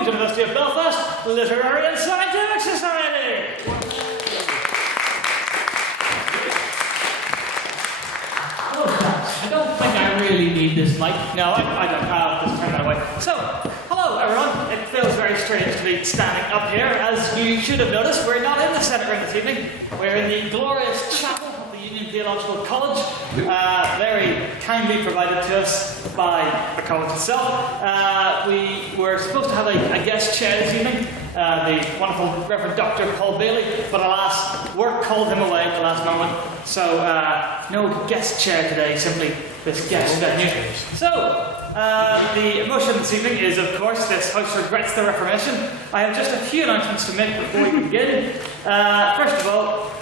Queen's University of Belfast Literary and Scientific Society. I don't think I really need this mic. No, I don't. I'll just turn that away. So, hello everyone. It feels very strange to be standing up here. As you should have noticed, we're not in the Centre Room this evening. We're in the glorious chapel of the Union Theological College, very kindly provided to us by the college itself. We were supposed to have a guest chair this evening, the wonderful Reverend Dr. Paul Bailey, but alas, work called him away at the last moment. So, no guest chair today, simply this guest venue. So, the motion this evening is, of course, this House Regrets the Reformation. I have just a few announcements to make before we begin. First of all,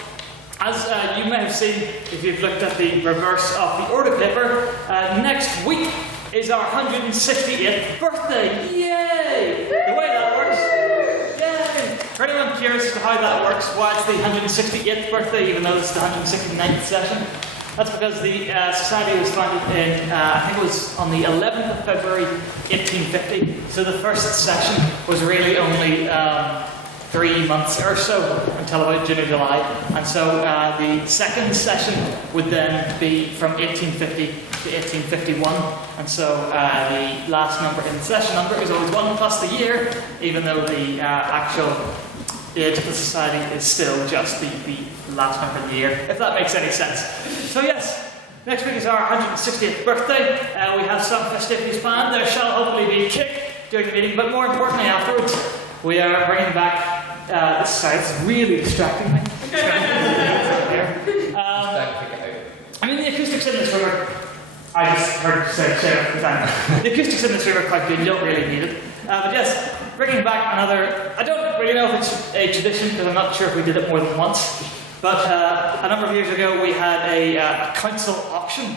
as you may have seen if you've looked at the reverse of the order paper, next week is our 168th birthday. Yay! The way that works. Yay! For anyone curious as to how that works, why it's the 168th birthday, even though it's the 169th session, that's because the society was founded in, I think it was on the 11th of February 1850. So the first session was really only 3 months or so until about June or July. And so the second session would then be from 1850 to 1851. And so the last number in the session number is always 1 plus the year, even though the actual age of the society is still just the last number of the year, if that makes any sense. So yes, next week is our 160th birthday. We have some festivities planned. There shall hopefully be cake during the meeting, but more importantly afterwards, we are bringing back, it's really distracting me. I mean, the acoustics in this room are, I just heard you say share at the time. The acoustics in this room are quite good, you don't really need it. But yes, bringing back another, I don't really know if it's a tradition because I'm not sure if we did it more than once, but a number of years ago we had a council auction.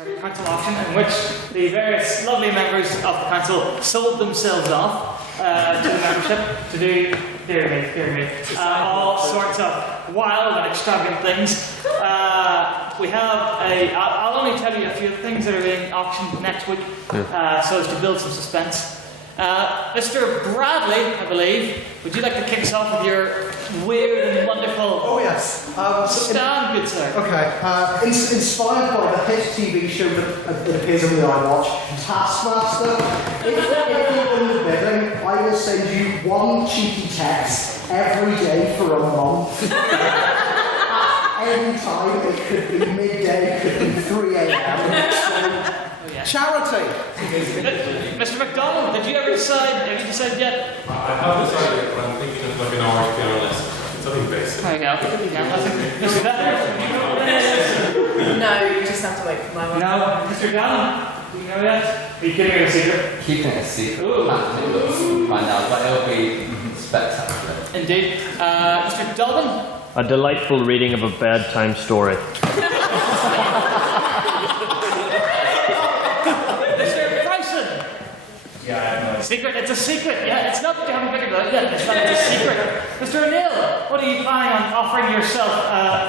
A council auction in which the various lovely members of the council sold themselves off to the membership to do, dear me, all sorts of wild and extravagant things. We have I'll only tell you a few things that are being auctioned next week so as to build some suspense. Mr. Bradley, I believe, would you like to kick us off with your weird and wonderful... Oh yes. Stand, good sir. Okay. Inspired by the hit TV show that appears on the iWatch, Taskmaster, if you're in the bidding, I will send you one cheeky text every day for a month. Any time, it could be midday, it could be 3 a.m. Charity! Mr. McDonald, have you decided yet? I have decided, but I'm thinking of like an hour piano lesson. Something basic. There you go. Mr. Dunn? No, you just have to wait for my one. No. Mr. Dunn? Do you know yet? Are you keeping it a secret? Keeping it a secret. Ooh. Find out, but it'll be spectacular. Indeed. Mr. Dolben? A delightful reading of a bedtime story. Secret? It's a secret. Yeah, it's not that you haven't figured it out yet. It's not. It's a secret. Mr. O'Neill, what are you planning on offering yourself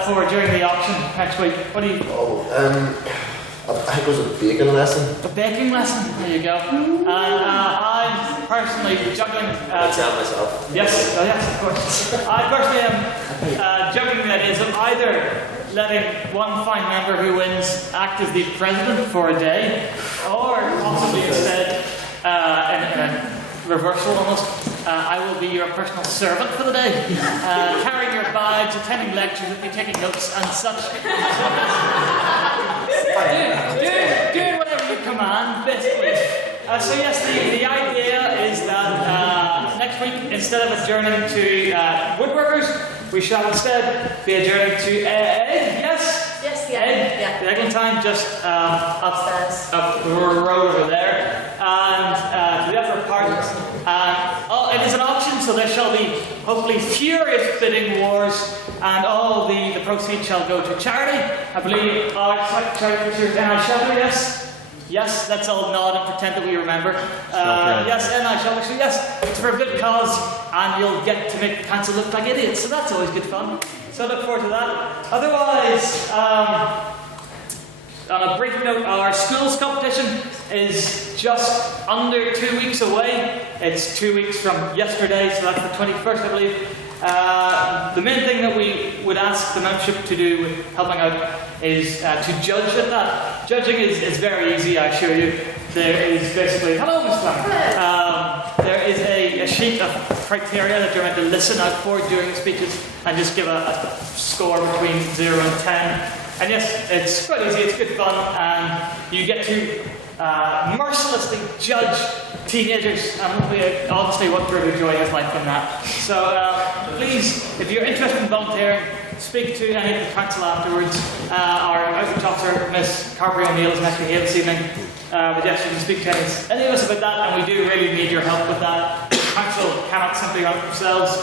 for during the auction next week? What do you? I think it was a baking lesson. A baking lesson. There you go. And I'm personally juggling. I tell myself. Yes. Oh, yes, of course. I personally am juggling the ideas of either letting one fine member who wins act as the president for a day, or possibly instead. In a reversal almost, I will be your personal servant for the day, carrying your badge, attending lectures with you, taking notes and such. Doing whatever you command, basically. So yes, the idea is that next week, instead of adjourning to woodworkers, we shall instead be adjourning to egg, yes? Yes, the egg. Yeah. The Eglinton, just Upstairs. up the road over there. And to the upper part. It is an auction, so there shall be hopefully furious bidding wars, and all the proceeds shall go to charity. I believe our charity is NI Shelter, yes? Yes, let's all nod and pretend that we remember. Yes, NI Shelter, so yes, it's for a good cause, and you'll get to make the council look like idiots, so that's always good fun. So I look forward to that. Otherwise, on a brief note, our schools competition is just under 2 weeks away. It's 2 weeks from yesterday, so that's the 21st, I believe. The main thing that we would ask the membership to do with helping out is to judge at that. Judging is very easy, I assure you. There is basically, hello Mr. Lamb. There is a sheet of criteria that you're meant to listen out for during the speeches and just give a score between 0 and 10. And yes, it's quite easy, it's good fun, and you get to mercilessly judge teenagers, and hopefully, honestly, what greater joy is like than that. So please, if you're interested in volunteering, speak to any of the council afterwards. Our outreach officer, Miss Carberry O'Neill, is actually here this evening. Yes, you can speak to any of us about that, and we do really need your help with that. The council cannot simply run it themselves.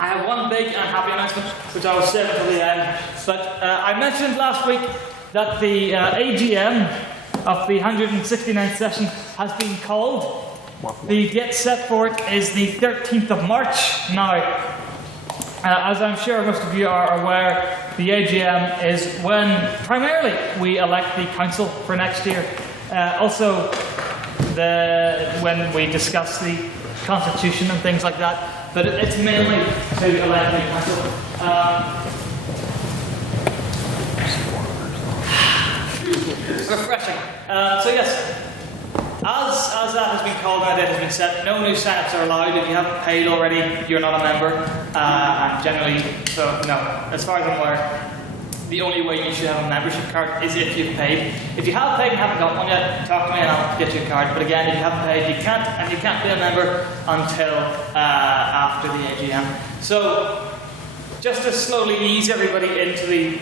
I have one big and happy announcement, which I will save until the end. But I mentioned last week that the AGM of the 169th session has been called. The date set for it is the 13th of March now. As I'm sure most of you are aware, the AGM is when primarily we elect the council for next year. Also, when we discuss the constitution and things like that. But it's mainly to elect the council. Refreshing. So yes, as that has been called and that has been set, no new sign-ups are allowed. If you haven't paid already, you're not a member. And generally, so no. As far as I'm aware, the only way you should have a membership card is if you've paid. If you have paid and haven't got one yet, talk to me and I'll get you a card. But again, if you haven't paid, you can't be a member until after the AGM. So, just to slowly ease everybody into the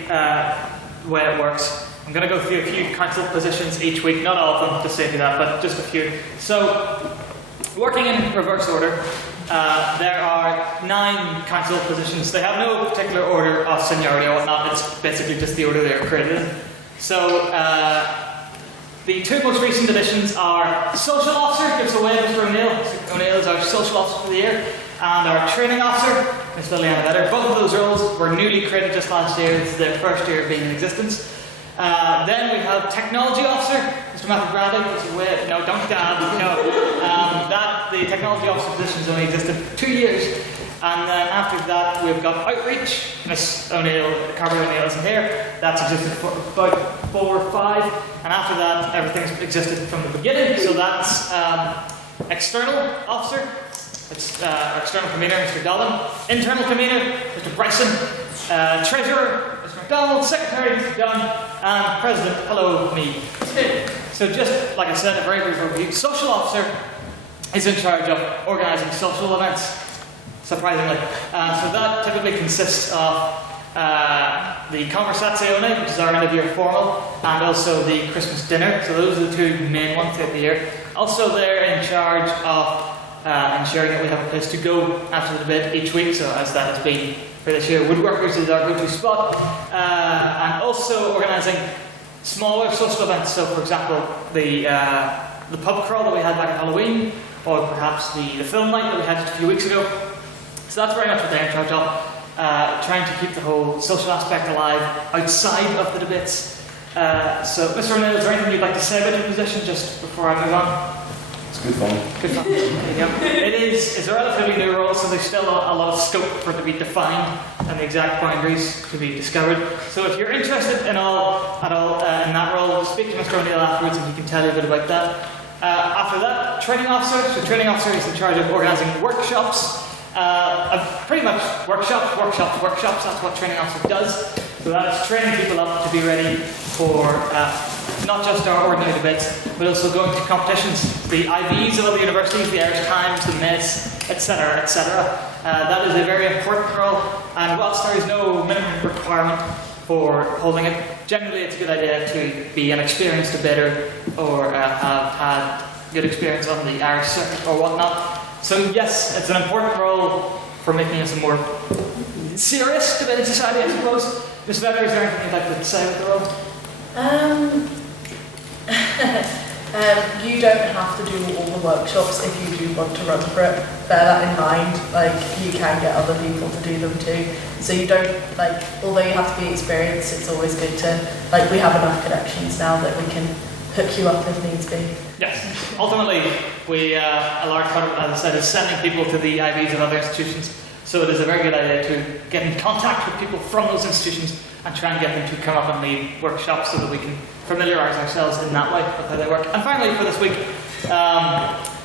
way it works, I'm going to go through a few council positions each week. Not all of them, to save you that, but just a few. So, working in reverse order, there are 9 council positions. They have no particular order of seniority or whatnot. It's basically just the order they are created in. So, the 2 most recent additions are Social Officer, gives away Mr. O'Neill. Mr. O'Neill is our Social Officer for the year. And our Training Officer, Ms. Liliana Vedder. Both of those roles were newly created just last year. This is their first year of being in existence. Then we have Technology Officer, Mr. Matthew Bradley. No, don't dab. No. The Technology Officer position has only existed for 2 years. And then after that, we've got Outreach. Miss O'Neill, Carberry O'Neill isn't here. That's existed for about 4 or 5. And after that, everything's existed from the beginning. So that's External Officer. It's External Convener, Mr. Dolan. Internal Convener, Mr. Bryson. Treasurer, Mr. McDonald. Secretary, Mr. Dunn. And President, hello, me. So just, like I said, a very brief overview. Social Officer is in charge of organising social events, surprisingly. So that typically consists of the Conversazione, which is our end of year formal, and also the Christmas dinner. So those are the 2 main ones throughout the year. Also, they're in charge of ensuring that we have a place to go after the debate each week, so as that has been for this year. Woodworkers is our go-to spot, and also organising smaller social events. So, for example, the pub crawl that we had back at Halloween, or perhaps the film night that we had just a few weeks ago. So that's very much what they're in charge of, trying to keep the whole social aspect alive outside of the debates. So, Mr. O'Neill, is there anything you'd like to say about your position just before I move on? It's good fun. Good fun. It's a relatively new role, so there's still a lot of scope for it to be defined and the exact boundaries to be discovered. So if you're interested in that role, speak to Mr. O'Neill afterwards and he can tell you a bit about that. After that, Training Officer. So Training Officer is in charge of organising workshops. Pretty much workshops. That's what Training Officer does. So that's training people up to be ready for not just our ordinary debates, but also going to competitions, the IVs of other universities, the Irish Times, the Mess, etc., etc. That is a very important role, and whilst there is no minimum requirement for holding it, generally it's a good idea to be an experienced debater or have had good experience on the Irish circuit or whatnot. So yes, it's an important role for making us a more serious debating society, I suppose. Ms. Vedder, is there anything you'd like to say about the role? You don't have to do all the workshops if you do want to run for it. Bear that in mind. Like, you can get other people to do them too. So you don't, like, although you have to be experienced, it's always good to, like, we have enough connections now that we can hook you up if needs be. Yes. Ultimately, a large part of it, as I said, is sending people to the IVs of other institutions. So it is a very good idea to get in contact with people from those institutions and try and get them to come up and lead workshops so that we can familiarise ourselves in that way with how they work. And finally, for this week,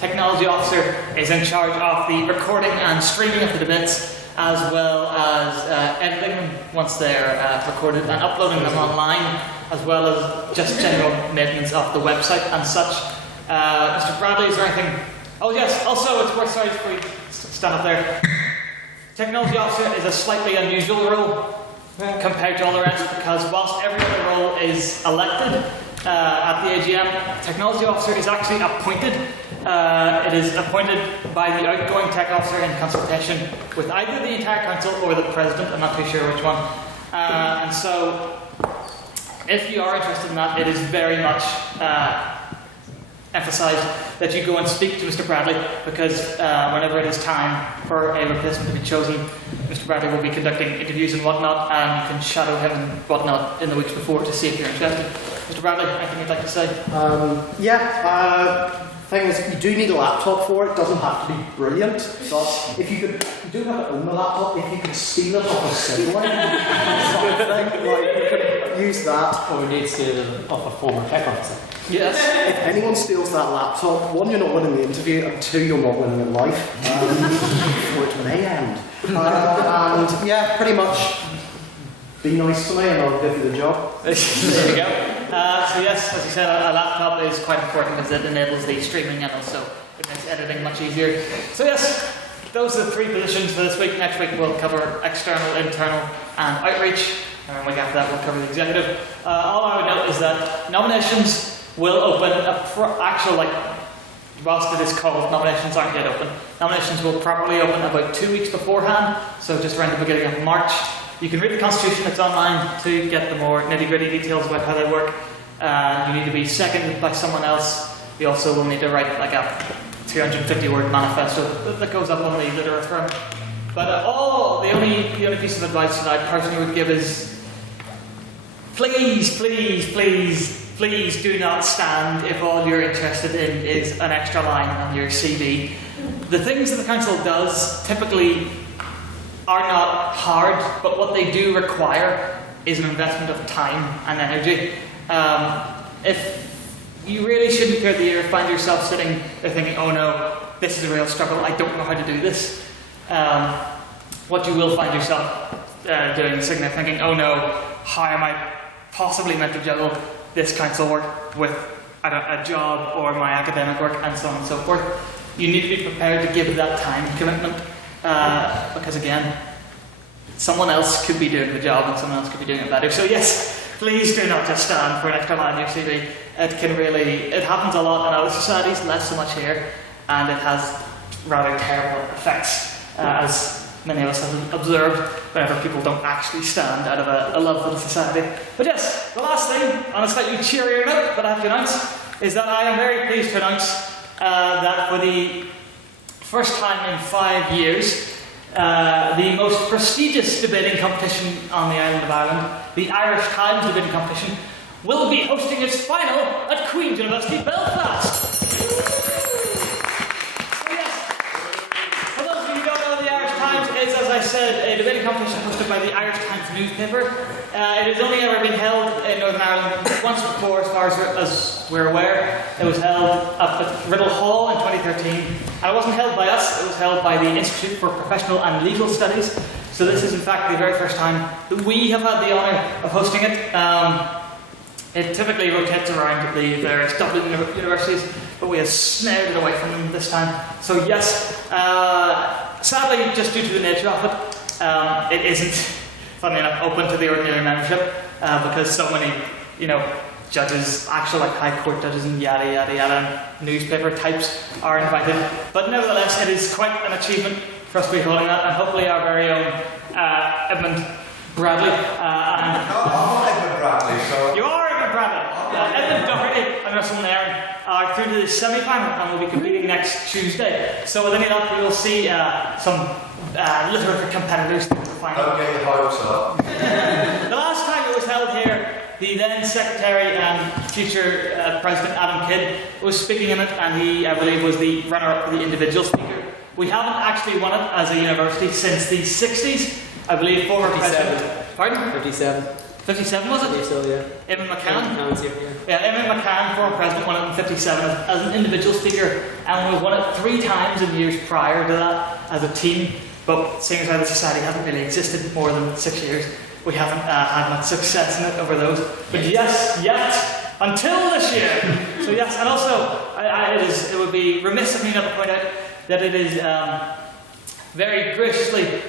Technology Officer is in charge of the recording and streaming of the debates, as well as editing them once they're recorded and uploading them online, as well as just general maintenance of the website and such. Mr. Bradley, is there anything? Oh yes, also it's worth, sorry for you to stand up there. Technology Officer is a slightly unusual role compared to all the rest, because whilst every other role is elected at the AGM, Technology Officer is actually appointed. It is appointed by the outgoing Tech Officer in consultation with either the entire Council or the President. I'm not too sure which one. And so, if you are interested in that, it is very much emphasised that you go and speak to Mr. Bradley, because whenever it is time for a replacement to be chosen, Mr. Bradley will be conducting interviews and whatnot, and you can shadow him and whatnot in the weeks before to see if you're interested. Mr. Bradley, anything you'd like to say? Thing is, you do need a laptop for it. It doesn't have to be brilliant, but if you could, you do have it on the laptop. If you could steal it off a sibling, something like you could use that. Or we need to steal it off a former tech officer. Yes. If anyone steals that laptop, one, you're not winning the interview, and two, you're not winning at life. Or it may end. And yeah, pretty much. Be nice to me, and I'll give you the job. There you go. So yes, as you said, a laptop is quite important because it enables the streaming and also it makes editing much easier. So yes, those are the three positions for this week. Next week we'll cover external, internal and outreach. And the week after that we'll cover the executive. All I would note is that nominations will open, whilst it is called, nominations aren't yet open. Nominations will probably open about 2 weeks beforehand, so just around the beginning of March. You can read the Constitution, it's online, to get the more nitty-gritty details about how they work. You need to be seconded by someone else. You also will need to write like a 250-word manifesto that goes up on the Literate Firm. But the only piece of advice that I personally would give is please do not stand if all you're interested in is an extra line on your CV. The things that the Council does typically are not hard, but what they do require is an investment of time and energy. If you really shouldn't clear the year, find yourself sitting there thinking, oh no, this is a real struggle, I don't know how to do this. What you will find yourself doing is sitting there thinking, oh no, how am I possibly meant to juggle this council work with a job or my academic work and so on and so forth. You need to be prepared to give that time commitment. Because again, someone else could be doing the job and someone else could be doing it better. So yes, please do not just stand for an extra line on your CV. It happens a lot in other societies, less so much here, and it has rather terrible effects, as many of us have observed, whenever people don't actually stand out of a love for the society. But yes, the last thing, on a slightly cheerier note that I have to announce, is that I am very pleased to announce that for the first time in 5 years, the most prestigious debating competition on the island of Ireland, the Irish Times debating competition, will be hosting its final at Queen's University, Belfast. So yes, for those of you who don't know, the Irish Times is, as I said, a debating competition hosted by the Irish Times newspaper. It has only ever been held in Northern Ireland once before, as far as we're aware. It was held up at Riddle Hall in 2013, and it wasn't held by us, it was held by the Institute for Professional and Legal Studies. So this is in fact the very first time that we have had the honour of hosting it. It typically rotates around the various Dublin universities, but we have snared it away from them this time. So yes, sadly, just due to the nature of it, it isn't, funnily enough, open to the ordinary membership, because so many, judges, actual High Court judges and yada yada yada, newspaper types are invited. But nevertheless, it is quite an achievement for us to be holding that, and hopefully our very own Edmund Bradley. I'm not Edmund Bradley, so... You are Edmund Bradley. Edmund Doherty and Russell Nairn are semi-final and will be competing next Tuesday. So with any luck, we will see some literary competitors in the final. Don't get your hopes up. The last time it was held here, the then Secretary and future President Adam Kidd was speaking in it, and he, I believe, was the runner-up for the individual speaker. We haven't actually won it as a university since the 60s. I believe former 57. President... Pardon? 57. 57 was I it? believe so, yeah. Eamon McCann? McCann's here, yeah. Yeah, Eamon McCann, former president, won it in 57 as an individual speaker, and we won it 3 times in years prior to that as a team. But seeing as how the society hasn't really existed more than 6 years, we haven't had much success in it over those. But yes, yet, until this year. So yes, and also, it would be remiss of me not to point out that it is very graciously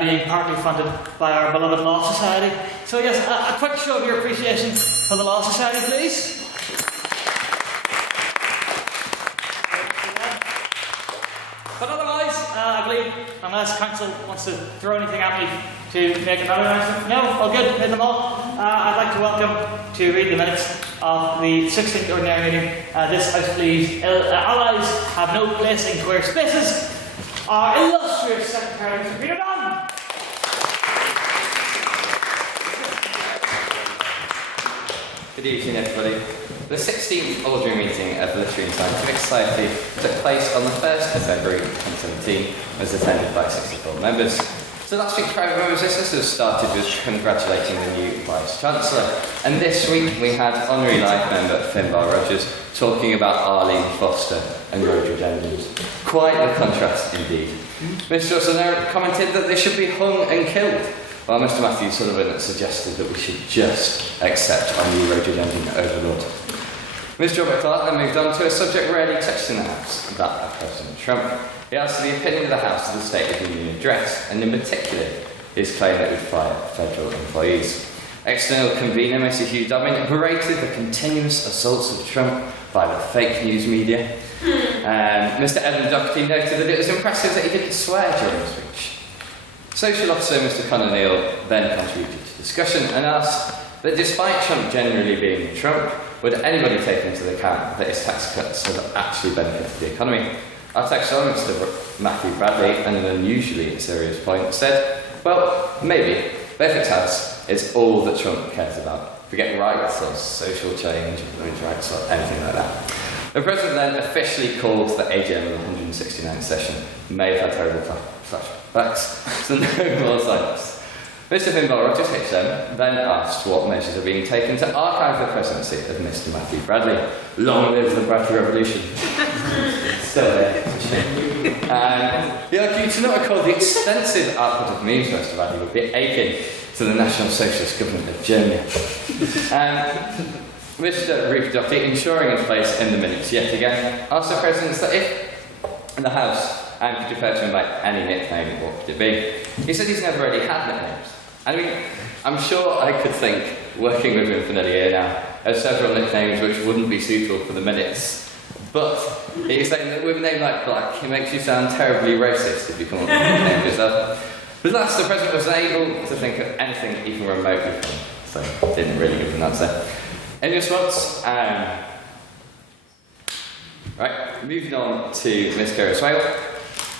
being partly funded by our beloved Law Society. So yes, a quick show of your appreciation for the Law Society, please. But otherwise, I believe, unless Council wants to throw anything at me to make another announcement, no, all good, made them all. I'd like to welcome to read the minutes of the 16th Ordinary Meeting. This House believes allies have no place in queer spaces. Our illustrious Secretary, Mr. Peter Dunn. Good evening, everybody. The 16th Ordinary Meeting of the Literary and Scientific Society took place on the 1st of February 2017 and was attended by 64 members. So last week's private members' business started with congratulating the new Vice-Chancellor, and this week we had Honorary Life Member Finbar Rogers talking about Arlene Foster and road agendas. Quite the contrast indeed. Mr. Russell commented that they should be hung and killed, while Mr. Matthew Sullivan suggested that we should just accept our new road agenda overlord. Mr. Robert Clark then moved on to a subject rarely touched in the House, that of President Trump. He asked for the opinion of the House of the State of the Union address, and in particular, his claim that it would fire federal employees. External convener Mr. Hugh Dobbin berated the continuous assaults of Trump by the fake news media. Mr. Evan Doherty noted that it was impressive that he didn't swear during his speech. Social Officer Mr. Conor Neal then contributed to discussion and asked that despite Trump generally being Trump, would anybody take into account that his tax cuts have actually benefited the economy? Our tax lawyer, Mr. Matthew Bradley, on an unusually serious point, said, well, maybe, but if it has, it's all that Trump cares about. Forget rights or social change or women's rights or anything like that. The President then officially called the AGM of the 169th session. May have had terrible flashbacks, so no more silence. Mr. Finbar Rogers, HM, then asked what measures are being taken to archive the presidency of Mr. Matthew Bradley. Long live the Bradley Revolution. Still there, it's a shame. He argued to not recall the extensive output of memes Mr. Bradley would be akin to the National Socialist Government of Germany. Mr. Rupert Doherty, ensuring his place in the minutes yet again, asked the President that if the House could refer to him by any nickname, what could it be? He said he's never really had nicknames. I mean, I'm sure I could think, working with him for nearly a year now, of several nicknames which wouldn't be suitable for the minutes. But he's saying that with a name like Black, it makes you sound terribly racist if you come up with a nickname yourself. But last, the President was unable to think of anything even remotely funny, so didn't really give an answer. In response, right, moving on to Ms. Kira Swale,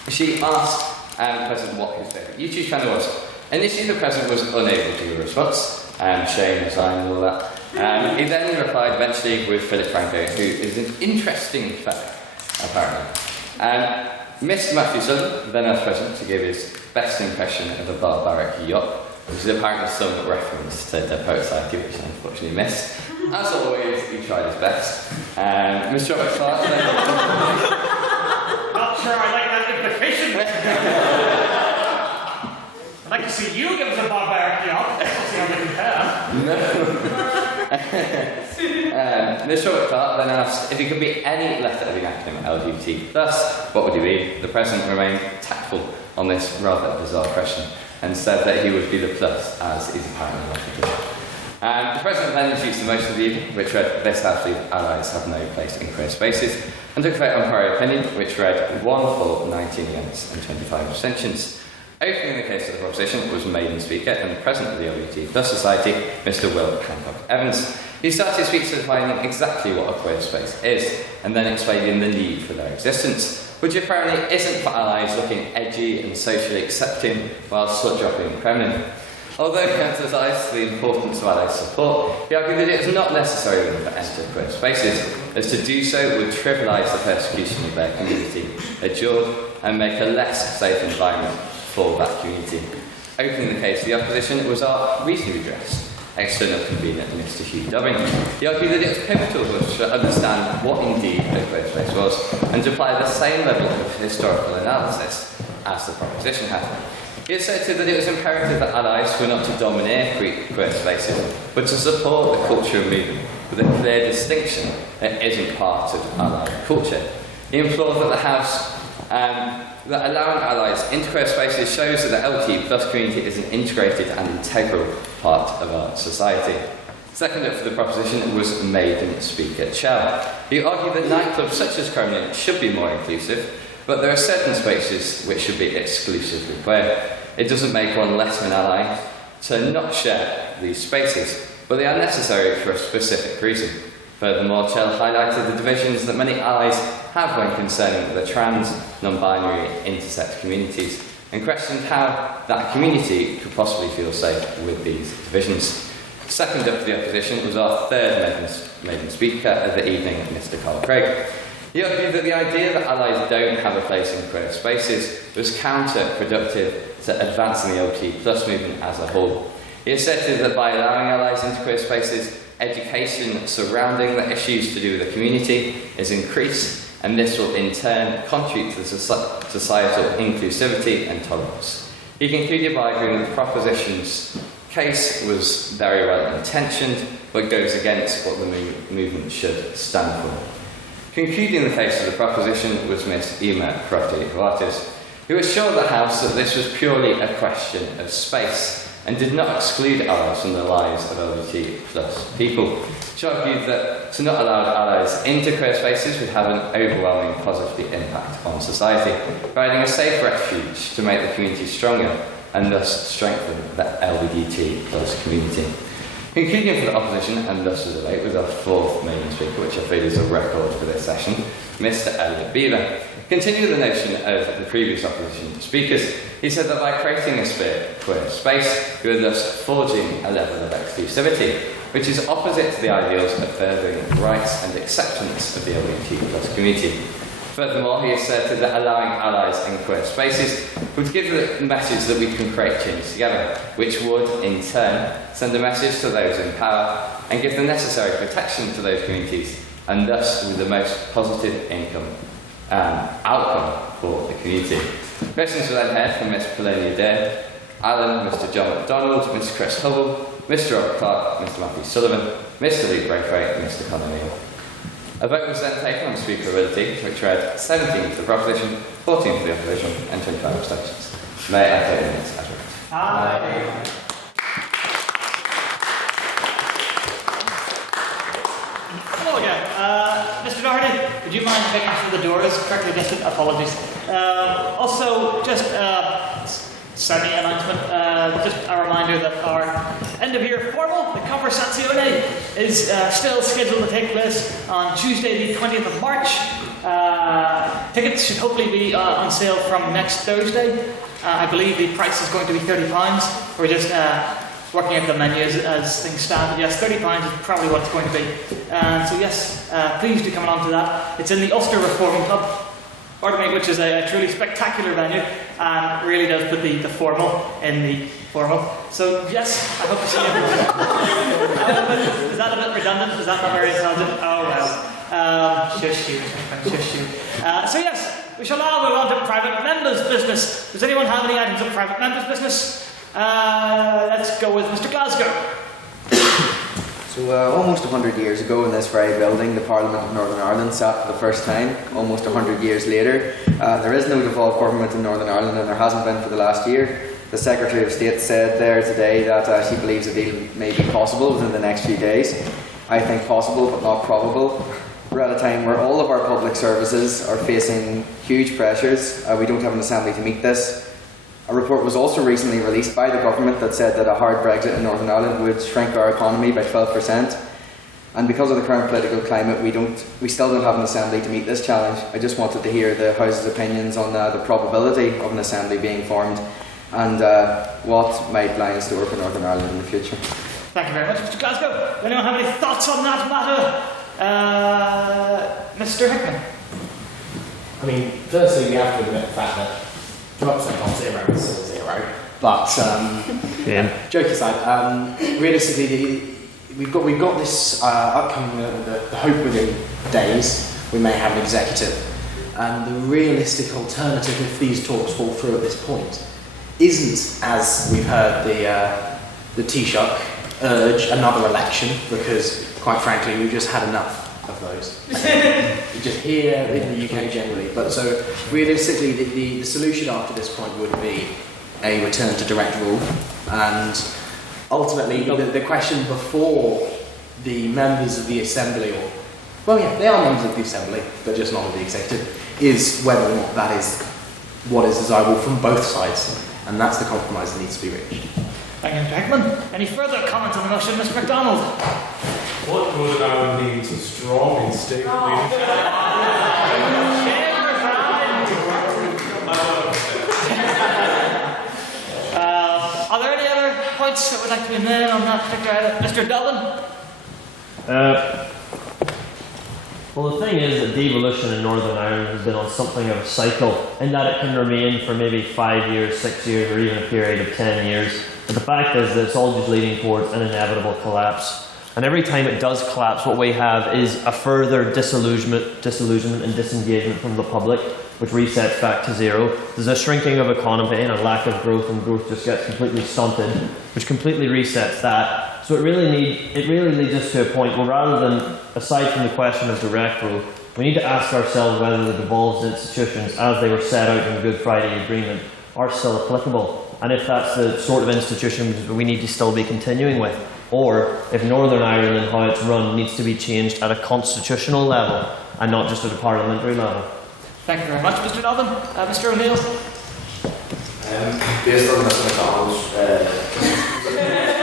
she asked the President what his favourite YouTube channel was. Initially, the President was unable to give a response, shame, resign, and all that. He then replied eventually with Philip Franco, who is an interesting fellow, apparently. Mr. Matthew Sullivan then asked the President to give his best impression of a barbaric yacht, which is apparently some reference to the Poet Society, which I unfortunately missed. As always, he tried his best. Mr. Robert Clark then... Not sure I like that implication. I'd like to see you give us a barbaric yacht. Let's see how they compare. Mr. Robert Clark then asked if he could be any letter of the acronym LGBT. Thus, what would he be? The President remained tactful on this rather bizarre question and said that he would be the plus, as is apparently what he did. The President then introduced the motion of the evening, which read, "This House believes allies have no place in queer spaces," and took a vote on prior opinion, which read 1 for, 19 against, and 25 abstentions. Opening the case of the proposition was maiden speaker and the president of the LGBT+ Society, Mr. Will Hancock Evans. He started his speech defining exactly what a queer space is, and then explaining the need for their existence, which apparently isn't for allies looking edgy and socially accepting while slut-dropping Kremlin. Although he emphasised the importance of allies' support, he argued that it was not necessary for them to enter queer spaces, as to do so would trivialise the persecution of their community, endured, and make a less safe environment for that community. Opening the case of the opposition was our recent redress. External convener Mr. Hugh Dobbin. He argued that it was pivotal for us to understand what indeed a queer space was and to apply the same level of historical analysis as the proposition had. He asserted that it was imperative that allies were not to domineer queer spaces, but to support the cultural movement with a clear distinction that isn't part of allied culture. He implored that the House that allowing allies into queer spaces shows that the LGBT+ community is an integrated and integral part of our society. Second up for the proposition was maiden speaker Chell. He argued that nightclubs such as Kremlin should be more inclusive, but there are certain spaces which should be exclusively queer. It doesn't make one less of an ally to not share these spaces, but they are necessary for a specific reason. Furthermore, Chell highlighted the divisions that many allies have when concerning the trans, non-binary, intersex communities, and questioned how that community could possibly feel safe with these divisions. Second up for the opposition was our third maiden speaker of the evening, Mr. Carl Craig. He argued that the idea that allies don't have a place in queer spaces was counterproductive to advancing the LGBT+ movement as a whole. He asserted that by allowing allies into queer spaces, education surrounding the issues to do with the community is increased, and this will in turn contribute to the societal inclusivity and tolerance. He concluded by arguing that the proposition's case was very well intentioned, but goes against what the movement should stand for. Concluding the case of the proposition was Miss Emma Crofty-Huartes, who assured the House that this was purely a question of space and did not exclude allies from the lives of LGBT+ people. She argued that to not allow allies into queer spaces would have an overwhelming positive impact on society, providing a safe refuge to make the community stronger and thus strengthen the LGBT+ community. Concluding for the opposition and thus the debate was our fourth maiden speaker, which I feel is a record for this session, Mr. Elliot Beaver. Continuing the notion of the previous opposition speakers, he said that by creating a queer space, we are thus forging a level of exclusivity, which is opposite to the ideals of furthering rights and acceptance of the LGBT+ community. Furthermore, he asserted that allowing allies in queer spaces would give the message that we can create change together, which would, in turn, send a message to those in power and give the necessary protection to those communities, and thus with the most positive outcome for the community. Questions were then heard from Miss Polonia Dare, Alan, Mr. John MacDonald, Mr. Chris Hubble, Mr. Robert Clark, Mr. Matthew Sullivan, Mr. Luke Braithwaite, and Mr. Conor Neal. A vote was then taken on speakerability, which read 17 for the proposition, 14 for the opposition, and 25 abstentions. May I take the minutes as read? Aye. Hello again. Mr. Doherty, would you mind making sure the door is correctly adjusted? Apologies. Also, just semi-announcement, just a reminder that our end-of-year formal, the Conversazione, is still scheduled to take place on Tuesday the 20th of March. Tickets should hopefully be on sale from next Thursday. I believe the price is going to be £30. We're just working out the menu as things stand. Yes, £30 is probably what it's going to be. So yes, please do come along to that. It's in the Ulster Reforming Club, which is a truly spectacular venue and really does put the formal in the formal. So yes, I hope to see you. Is that a bit redundant? Is that not very intelligent? Oh well. Shush you. So yes, we shall now move on to private members' business. Does anyone have any items of private members' business? Let's go with Mr. Glasgow. So almost 100 years ago in this very building, the Parliament of Northern Ireland sat for the first time. Almost 100 years later, there is no devolved government in Northern Ireland, and there hasn't been for the last year. The Secretary of State said there today that she believes a deal may be possible within the next few days. I think possible but not probable. We're at a time where all of our public services are facing huge pressures. We don't have an assembly to meet this. A report was also recently released by the government that said that a hard Brexit in Northern Ireland would shrink our economy by 12%. And because of the current political climate, we still don't have an assembly to meet this challenge. I just wanted to hear the House's opinions on the probability of an assembly being formed and what might lie in store for Northern Ireland in the future. Thank you very much, Mr. Glasgow. Does anyone have any thoughts on that matter? Mr. Hickman. I mean, firstly, we have to admit the fact that 12% on 0 is still 0. But, joke aside, realistically, we've got this upcoming, the hope within days, we may have an executive. And the realistic alternative, if these talks fall through at this point, isn't, as we've heard the Taoiseach urge, another election, because, quite frankly, we've just had enough of those. Just here in the UK generally. But so, realistically, the solution after this point would be a return to direct rule. And ultimately, the question before the members of the Assembly, they are members of the Assembly, but just not of the Executive, is whether or not that is what is desirable from both sides. And that's the compromise that needs to be reached. Thank you, Mr. Hickman. Any further comments on the motion, Mr. MacDonald? What Northern Ireland needs is strong and stable leadership. Are there any other points that would like to be made on that particular item? Mr. Dublin? Well, the thing is that devolution in Northern Ireland has been on something of a cycle, in that it can remain for maybe 5 years, 6 years, or even a period of 10 years. But the fact is that it's all just leading towards an inevitable collapse. And every time it does collapse, what we have is a further disillusionment and disengagement from the public, which resets back to zero. There's a shrinking of economy and a lack of growth, and growth just gets completely stunted, which completely resets that. So it really leads us to a point where, rather than, aside from the question of direct rule, we need to ask ourselves whether the devolved institutions, as they were set out in the Good Friday Agreement, are still applicable, and if that's the sort of institutions we need to still be continuing with, or if Northern Ireland and how it's run needs to be changed at a constitutional level and not just at a parliamentary level. Thank you very much, Mr. Dublin. Mr. O'Neill? Based on Mr. McDonald's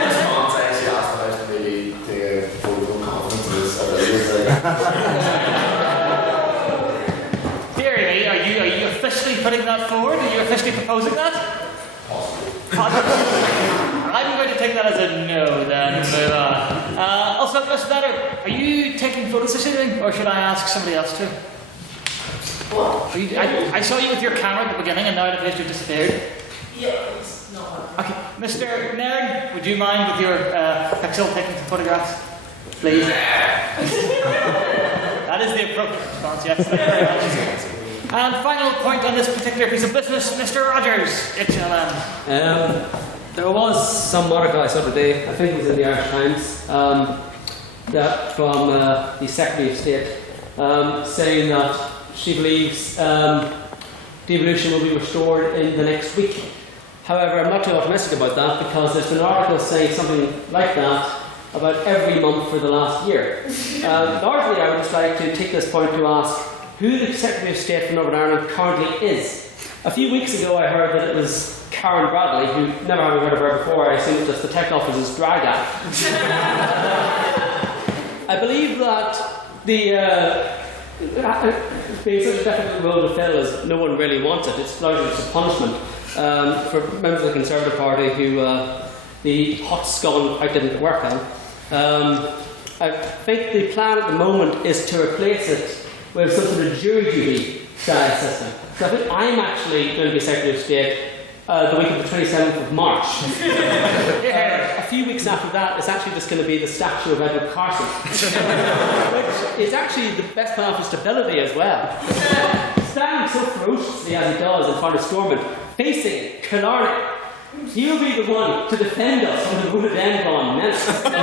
response, I actually asked the House to maybe take a vote of confidence in his abilities. Dear me, are you officially putting that forward? Are you officially proposing that? I'm going to take that as a no, then, and move on. Also, Mr. Better, are you taking photos this evening, or should I ask somebody else to? What? I saw you with your camera at the beginning, and now it appears to have disappeared. Yeah, it's not. Okay, Mr. Nairn, would you mind with your pixel taking some photographs, please? That is the appropriate response, yes. Thank you very much. And final point on this particular piece of business, Mr. Rogers, HLM. There was some article I saw today, I think it was in the Irish Times, that from the Secretary of State, saying that she believes devolution will be restored in the next week. However, I'm not too optimistic about that, because there's been articles saying something like that about every month for the last year. Largely, I would just like to take this point to ask who the Secretary of State for Northern Ireland currently is. A few weeks ago I heard that it was Karen Bradley, who never having heard of her before, I assume it's just the tech office's drag-app. I believe that being such a difficult role to fill as no one really wants it, it's largely just a punishment for members of the Conservative Party who the hot scone I didn't work on. I think the plan at the moment is to replace it with some sort of jury duty style system. So I think I'm actually going to be Secretary of State the week of the 27th of March. A few weeks after that, it's actually just going to be the statue of Edward Carson, which is actually the best plan for stability as well. Standing so ferociously as he does in front of Stormont, facing Killarney, he'll be the one to defend us from the rhododendron menace. Thank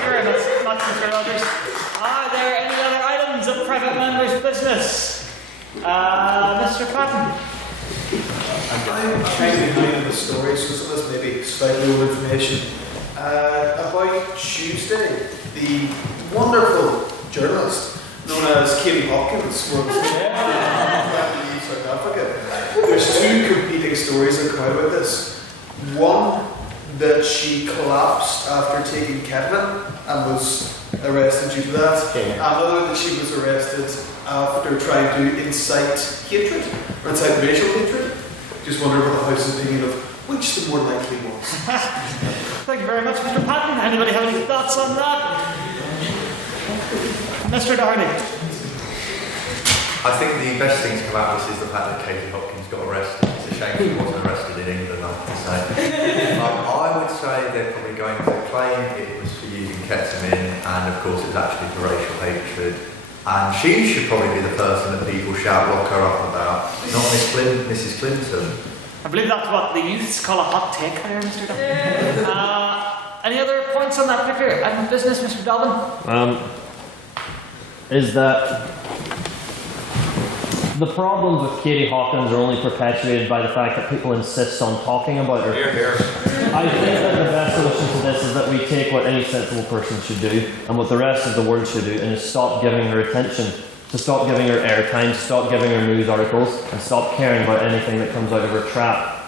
you very much, Mr. Rogers. Are there any other items of private members' business? Mr. Patton? I'm kind of behind the story, so some of this may be slightly old information. About Tuesday, the wonderful journalist known as Katie Hopkins was in South Africa. There's two competing big stories that come out about this. One, that she collapsed after taking ketamine and was arrested due to that. Another, that she was arrested after trying to incite hatred, or incite racial hatred. Just wonder what the House's opinion of which the more likely was. Thank you very much, Mr. Patton. Anybody have any thoughts on that? Mr. Doherty. I think the best thing to come out of this is the fact that Katie Hopkins got arrested. It's a shame she wasn't arrested in England, I have to say. I would say they're probably going to claim it was for using ketamine, and of course it's actually for racial hatred. And she should probably be the person that people shout lock her up about, not Mrs. Clinton. I believe that's what the youths call a hot take there, Mr. Dobbin. Any other points on that particular business, Mr. Dobbin? Is that the problems with Katie Hawkins are only perpetuated by the fact that people insist on talking about her. Hear, hear. I think that the best solution to this is that we take what any sensible person should do and what the rest of the world should do, and is stop giving her attention, to stop giving her airtime, to stop giving her news articles, and stop caring about anything that comes out of her trap.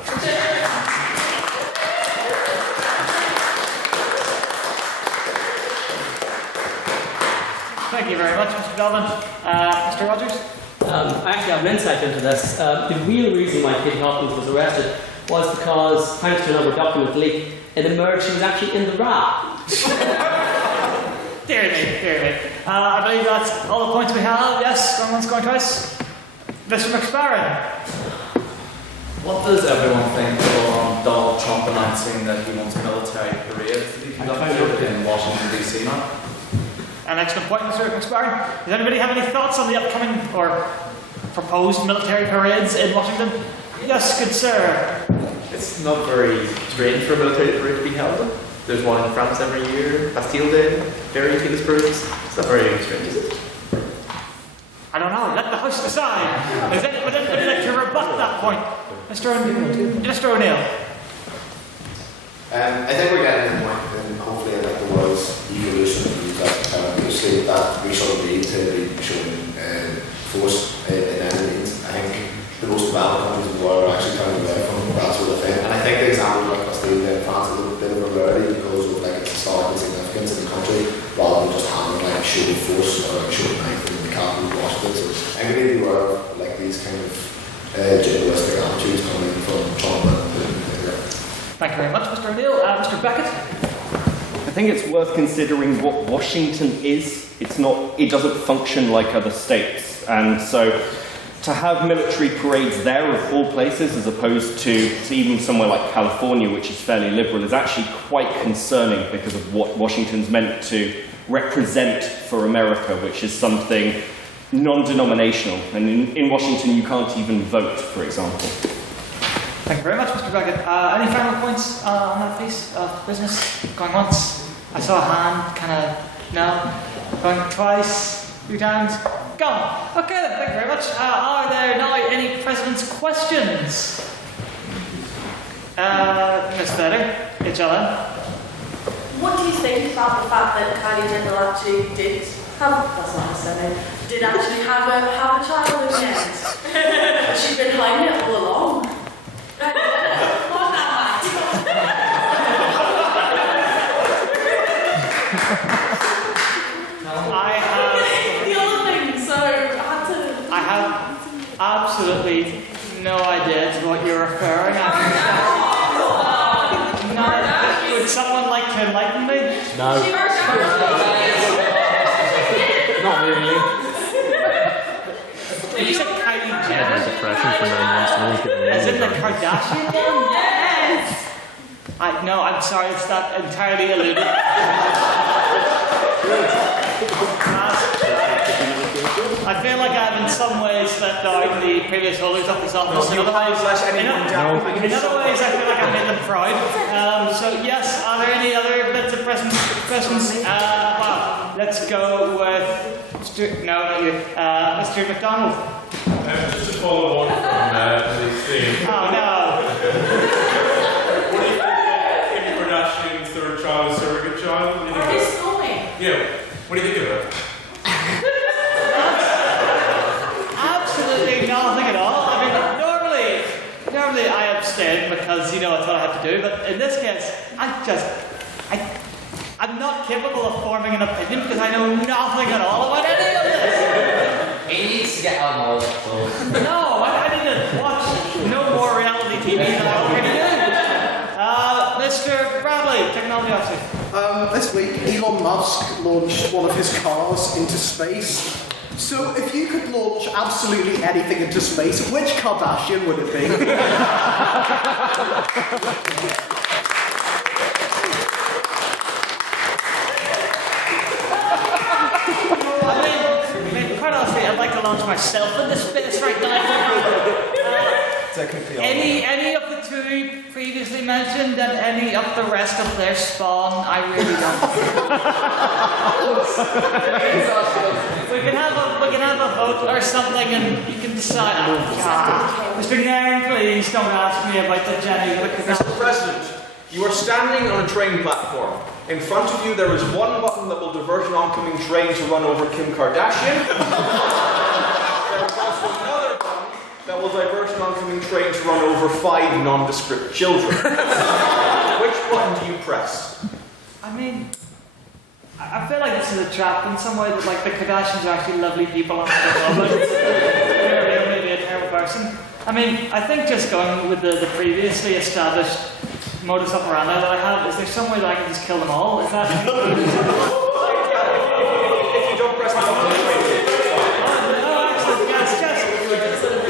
Thank you very much, Mr. Dobbin. Mr. Rogers? I actually have an insight into this. The real reason why Katie Hopkins was arrested was because, thanks to another document leak, it emerged she was actually in the rap. Dear me, dear me. I believe that's all the points we have. Yes, going once, going twice. Mr. McSparrow. What does everyone think of Donald Trump announcing that he wants military parades to be conducted in Washington, D.C. now? An excellent point, Mr. McSparrow. Does anybody have any thoughts on the upcoming or proposed military parades in Washington? Yes, good sir. It's not very strange for a military parade to be held. There's one in France every year, Bastille Day, very famous parades. It's not very strange, is it? I don't know. Let the House decide. Would anybody like to rebut that point? Mr. O'Neill. I think we're getting to the point, and hopefully, like the world's evolution of that we shouldn't need to be showing force in any means. I think the most developed countries in the world are actually turning away from that sort of thing. And I think the example like Bastille in France is a bit of a rarity because of like its historical significance in the country, rather than just having like show of force or like show of knife in the capital of Washington. So I'm going to be aware of like these kind of journalistic attitudes coming from Trump and Thank you very much, Mr. O'Neill. Mr. Beckett. I think it's worth considering what Washington is. It doesn't function like other states. And so to have military parades there of all places, as opposed to even somewhere like California, which is fairly liberal, is actually quite concerning because of what Washington's meant to represent for America, which is something non-denominational. And in Washington, you can't even vote, for example. Thank you very much, Mr. Beckett. Any final points on that piece of business? Going once? I saw a hand, kind of, no. Going twice, 3 times, gone. Okay then, thank you very much. Are there now any President's questions? Ms. Feather, HLM. What do you think about the fact that Kylie Jenner actually did have, that's not her surname, did actually have a child in the end? She's been hiding it all along. I have absolutely no idea to what you're referring at. Would someone like to enlighten me? No. Not really. Did you say Kylie Jenner? Depression for 9 months. No one's getting As in the Kardashian? Yes! No, I'm sorry, it's not entirely eluded. I feel like I've in some ways let down the previous holders of this office. In other ways, I feel like I've made them proud. So yes, are there any other bits of questions? Well, let's go with Mr. McDonald. Just to follow on from Lily's theme. Oh no. What do you think of Kim Kardashian's third child, a surrogate child? What do you think of it? Yeah. What do you think of it? Absolutely nothing at all. I mean, normally I have might do, but in this case, I'm not capable of forming an opinion because I know nothing at all about any of this. He needs to get on more. No, I need to watch no more reality TV than I already do. Mr. Bradley, technology officer. This week, Elon Musk launched one of his cars into space. So, if you could launch absolutely anything into space, which Kardashian would it be? I mean, quite honestly, I'd like to launch myself into space right now. Any of the two previously mentioned and any of the rest of their spawn, I really don't. we can have a vote or something, and you can decide. Mr. Nairn, please don't ask me about the Jenny. Mr. President, you are standing on a train platform. In front of you, there is one button that will divert an oncoming train to run over Kim Kardashian. There is also another button that will divert an oncoming train to run over 5 nondescript children. Which button do you press? I mean, I feel like this is a trap in some way that like the Kardashians are actually lovely people on the they're maybe a terrible person. I mean, I think just going with the previously established modus operandi that I have, is there some way that I can just kill them all? Is that... If you don't press the button,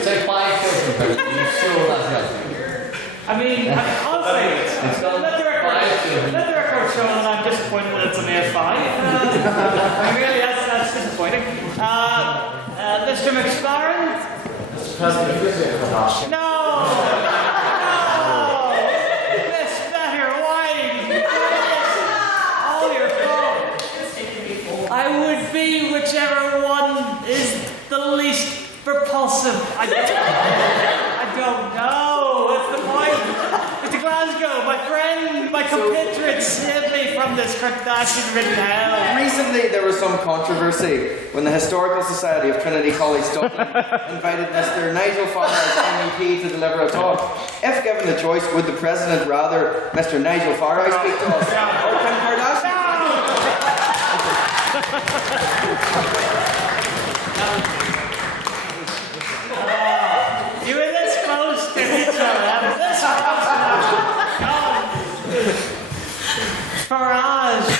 So 5 children, are you sure that's right? I mean, honestly, let the record show that I'm disappointed that it's a mere 5. I mean, really, that's disappointing. Mr. McSparren? Mr. President, if you're doing Kardashian. No! Miss Better, why did you do this? All your fault. I would be whichever one is the least repulsive. I don't know. That's the point. Mr. Glasgow, my friend, my compatriot, save me from this Kardashian-ridden hell. Recently, there was some controversy when the Historical Society of Trinity College Dublin invited Mr. Nigel Farage, MEP, to deliver a talk. If given the choice, would the President rather Mr. Nigel Farage speak to us or Kim Kardashian? You were this close to each other. This close to Farage.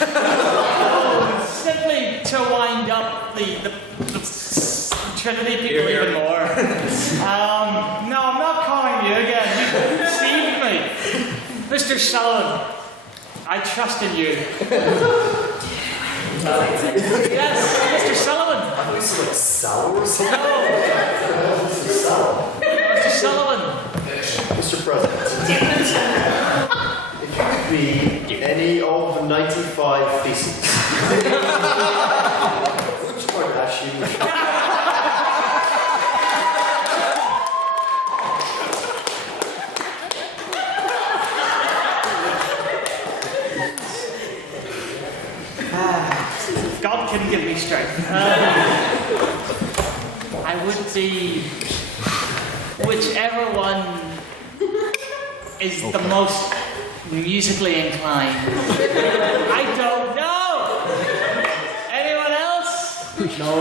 Simply to wind up the Trinity people even more. No, I'm not calling you again. You deceived me. Mr. Sullivan, I trust in you. Yes, Mr. Sullivan. I thought you said like sour or something. No. Mr. Sullivan. Mr. President, if you could be any of the 95 feces, which Kardashian would you be? God can give me strength. I would be whichever one is the most musically inclined. I don't know. Anyone else? No.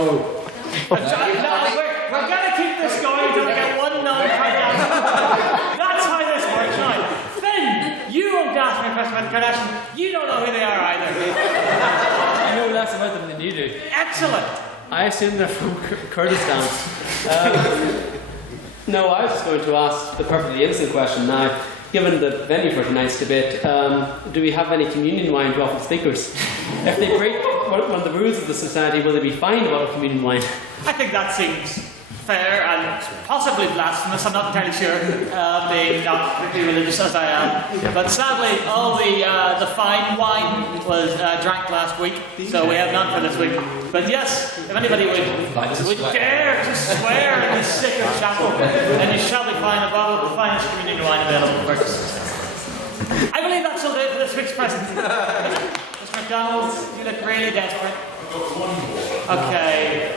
We're gonna keep this going until we get one non-Kardashian. That's how this works, right? Finn, you won't ask me a question about Kardashian. You don't know who they are either. I know less about them than you do. Excellent. I assume they're from Kurdistan. No, I was just going to ask the perfectly innocent question now. Given the venue for tonight's debate, do we have any communion wine to offer speakers? If they break one of the rules of the society, will they be fined about communion wine? I think that seems fair and possibly blasphemous. I'm not entirely sure, being not really religious as I am. But sadly, all the fine wine was drank last week, so we have none for this week. But yes, if anybody would dare to swear in this sacred chapel, then you shall be fined a bottle of the finest communion wine available for purchase. I believe that shall do it for this week's present. Mr. McDonald, you look really desperate. Okay.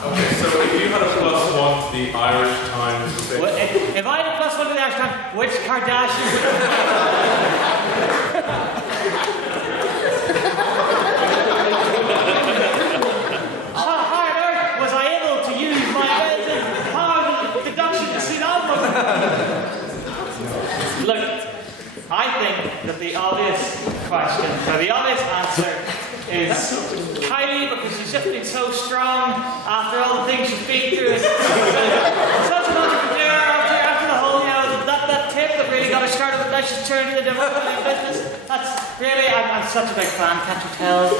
Okay, so if you had a +1 to the Irish Times... If I had a +1 to the Irish Times, which Kardashian would Look, I think that the obvious question, or the obvious answer is Kylie, because she's just been so strong after all the things she's been through. Such an entrepreneur after the whole, that tip that really got her started with that, she's turned into the development business. That's really, I'm such a big fan, can't you tell?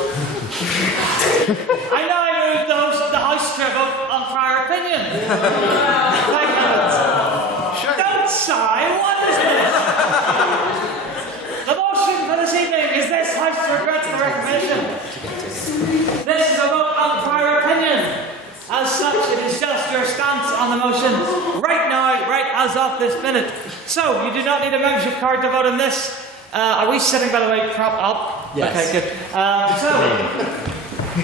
I know I moved the house to a vote on prior opinion. Thank heavens. Don't sigh, what is this? The motion for this evening is this House Regrets the Reformation. This is a vote on prior opinion. As such, it is just your stance on the motion right now, right as of this minute. So, you do not need a membership card to vote on this. Are we sitting, by the way, prop up? Yes. Okay, good.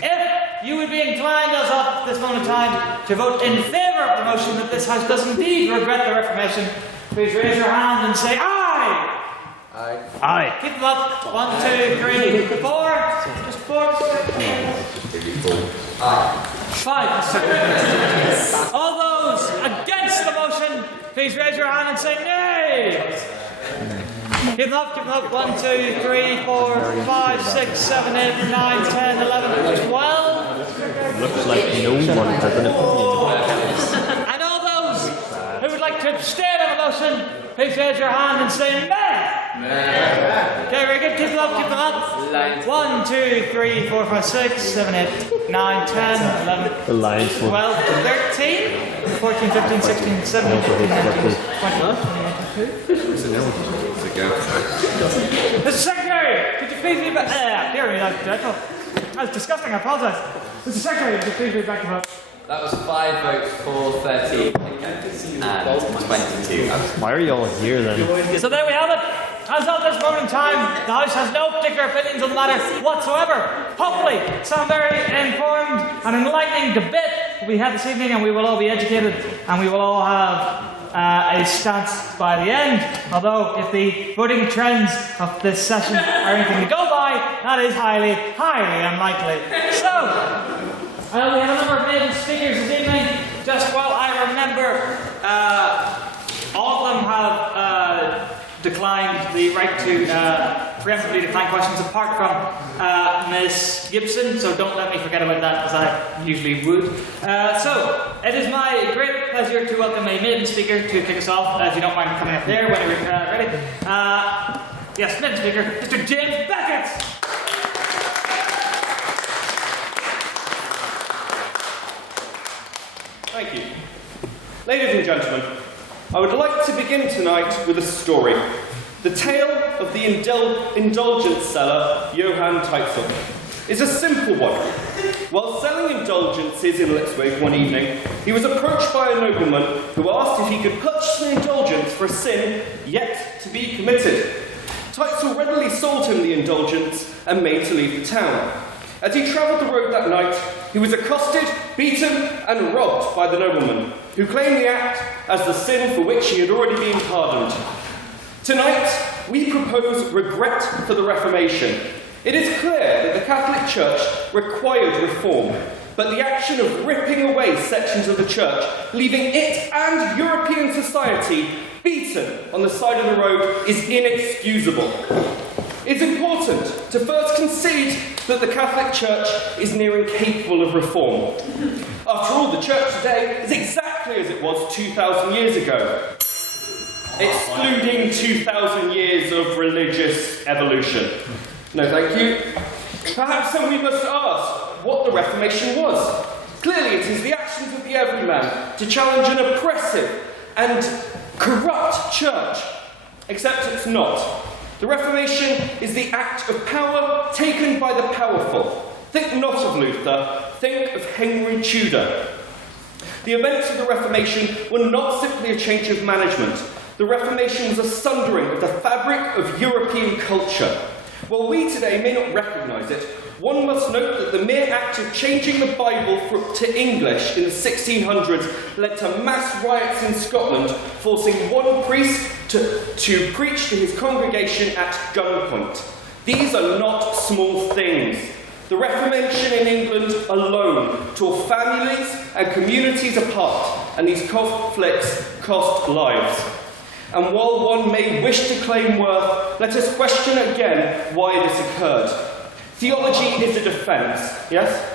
If you would be inclined as of this moment in time to vote in favour of the motion that this House does indeed regret the Reformation, please raise your hand and say aye. Aye. Aye. Keep them up. 1, 2, 3, 4. Just 4. Aye. 5. All those against the motion, please raise your hand and say nay. Keep them up. 1, 2, 3, 4, 5, 6, 7, 8, 9, 10, 11, 12. Looks like no one has an opinion. And all those who would like to abstain on the motion, please raise your hand and say nay. Okay, very good. Keep them up. 1, 2, 3, 4, 5, 6, 7, 8, 9, 10, 11, The Lions will 12, 13, 14, 15, 16, 17, 18, 19, 20. Mr. Secretary, could you please read back? Dear me, that was disgusting. I apologise. Mr. Secretary, could you please read back the vote? That was 5 votes for 13 against and 22 absent. Why are you all here then? So there we have it. As of this moment in time, the House has no particular opinions on the matter whatsoever. Hopefully, some very informed and enlightening debate will be had this evening, and we will all be educated, and we will all have a stance by the end. Although, if the voting trends of this session are anything to go by, that is highly, highly unlikely. So, we have a number of maiden speakers this evening. Just while I remember, all of them have declined the right to preemptively decline questions, apart from Ms. Gibson, so don't let me forget about that, as I usually would. So, it is my great pleasure to welcome a maiden speaker to kick us off, if you don't mind coming up there when you're ready. Yes, maiden speaker, Mr. James Beckett! Thank you. Ladies and gentlemen, I would like to begin tonight with a story. The tale of the indulgence seller, Johann Teitzel, is a simple one. While selling indulgences in Litzwig one evening, he was approached by a nobleman who asked if he could purchase an indulgence for a sin yet to be committed. Teitzel readily sold him the indulgence and made to leave the town. As he travelled the road that night, he was accosted, beaten, and robbed by the nobleman, who claimed the act as the sin for which he had already been pardoned. Tonight, we propose regret for the Reformation. It is clear that the Catholic Church required reform, but the action of ripping away sections of the Church, leaving it and European society beaten on the side of the road, is inexcusable. It's important to first concede that the Catholic Church is near incapable of reform. After all, the Church today is exactly as it was 2,000 years ago, excluding 2,000 years of religious evolution. No, thank you. Perhaps then we must ask what the Reformation was. Clearly, it is the actions of the everyman to challenge an oppressive and corrupt church. Except it's not. The Reformation is the act of power taken by the powerful. Think not of Luther, think of Henry Tudor. The events of the Reformation were not simply a change of management. The Reformation was a sundering of the fabric of European culture. While we today may not recognise it, one must note that the mere act of changing the Bible to English in the 1600s led to mass riots in Scotland, forcing one priest to preach to his congregation at gunpoint. These are not small things. The Reformation in England alone tore families and communities apart, and these conflicts cost lives. And while one may wish to claim worth, let us question again why this occurred. Theology is a defence, yes?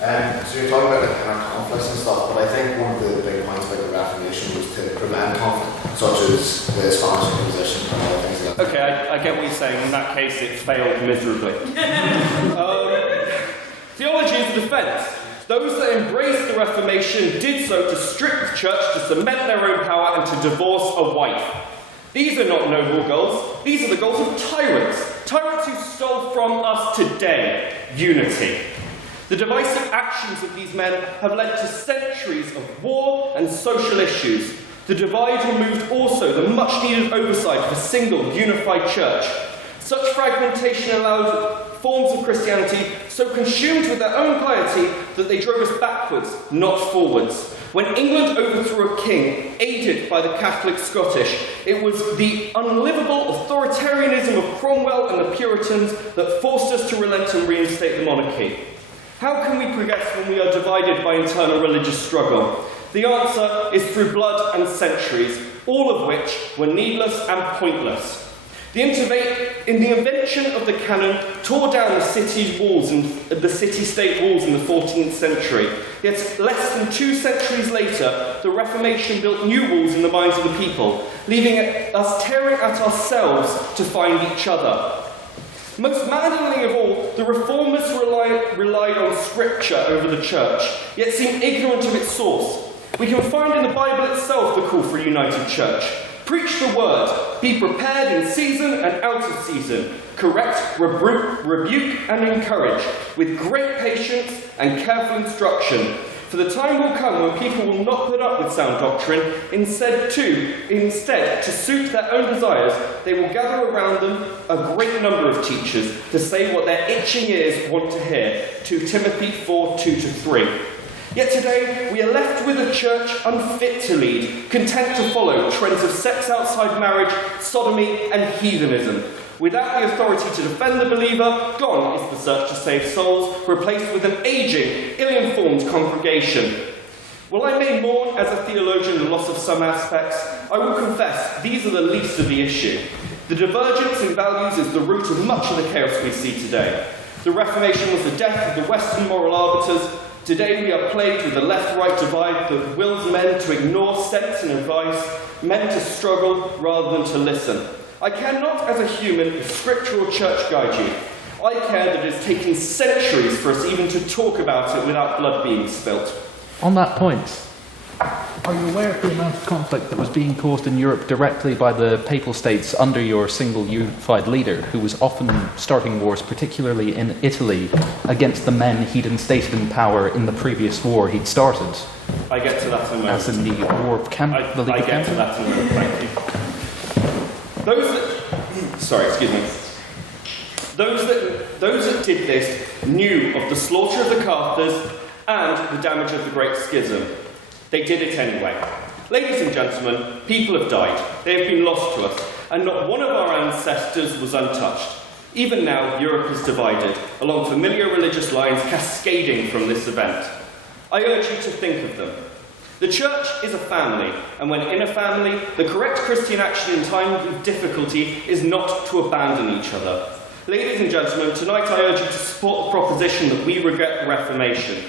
So you're talking about like, kind of conflicts and stuff, but I think one of the big points about the Reformation was to prevent conflict, such as the Spanish Inquisition and other things like that. Okay, I get what you're saying. In that case, it failed miserably. Theology is a defence. Those that embraced the Reformation did so to strip the church, to cement their own power, and to divorce a wife. These are not noble goals. These are the goals of tyrants. Tyrants who stole from us today unity. The divisive actions of these men have led to centuries of war and social issues. The divide removed also the much-needed oversight of a single, unified church. Such fragmentation allowed forms of Christianity so consumed with their own piety that they drove us backwards, not forwards. When England overthrew a king, aided by the Catholic Scottish, it was the unlivable authoritarianism of Cromwell and the Puritans that forced us to relent and reinstate the monarchy. How can we progress when we are divided by internal religious struggle? The answer is through blood and centuries, all of which were needless and pointless. The invention of the cannon tore down the city walls and the city-state walls in the 14th century. Yet less than 2 centuries later, the Reformation built new walls in the minds of the people, leaving us tearing at ourselves to find each other. Most maddeningly of all, the Reformers relied on Scripture over the church, yet seemed ignorant of its source. We can find in the Bible itself the call for a united church. Preach the word, be prepared in season and out of season, correct, rebuke and encourage, with great patience and careful instruction. For the time will come when people will not put up with sound doctrine, instead to suit their own desires, they will gather around them a great number of teachers to say what their itching ears want to hear. 2 Timothy 4:2-3. Yet today, we are left with a church unfit to lead, content to follow trends of sex outside marriage, sodomy, and heathenism. Without the authority to defend the believer, gone is the search to save souls, replaced with an ageing, ill-informed congregation. While I may mourn as a theologian the loss of some aspects, I will confess these are the least of the issue. The divergence in values is the root of much of the chaos we see today. The Reformation was the death of the Western moral arbiters. Today we are plagued with the left-right divide that wills men to ignore sense and advice, men to struggle rather than to listen. I care not as a human if Scripture or church guide you. I care that it has taken centuries for us even to talk about it without blood being spilt. On that point, are you aware of the amount of conflict that was being caused in Europe directly by the Papal States under your single unified leader, who was often starting wars, particularly in Italy, against the men he'd instated in power in the previous war he'd started? I get to that in a moment. As in the War of the League I of get to that in a moment, thank you. Those that did this knew of the slaughter of the Cathars and the damage of the Great Schism. They did it anyway. Ladies and gentlemen, people have died. They have been lost to us, and not one of our ancestors was untouched. Even now, Europe is divided, along familiar religious lines cascading from this event. I urge you to think of them. The church is a family, and when in a family, the correct Christian action in times of difficulty is not to abandon each other. Ladies and gentlemen, tonight I urge you to support the proposition that we regret the Reformation.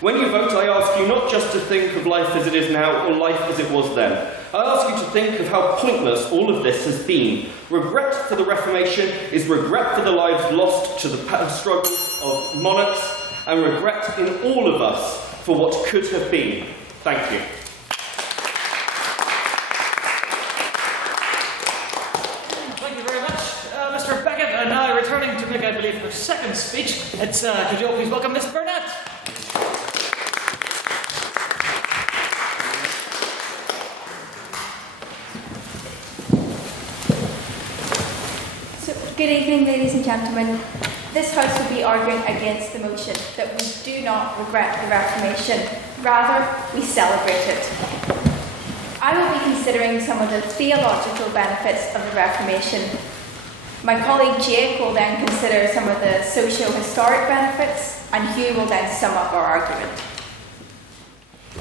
When you vote, I ask you not just to think of life as it is now or life as it was then. I ask you to think of how pointless all of this has been. Regret for the Reformation is regret for the lives lost to the struggle of monarchs, and regret in all of us for what could have been. Thank you. Thank you very much, Mr. Beckett. And now returning to make, I believe, her second speech, it's, could you all please welcome Miss Burnett? Good evening, ladies and gentlemen. This House will be arguing against the motion that we do not regret the Reformation, rather we celebrate it. I will be considering some of the theological benefits of the Reformation. My colleague Jake will then consider some of the socio-historic benefits, and Hugh will then sum up our argument.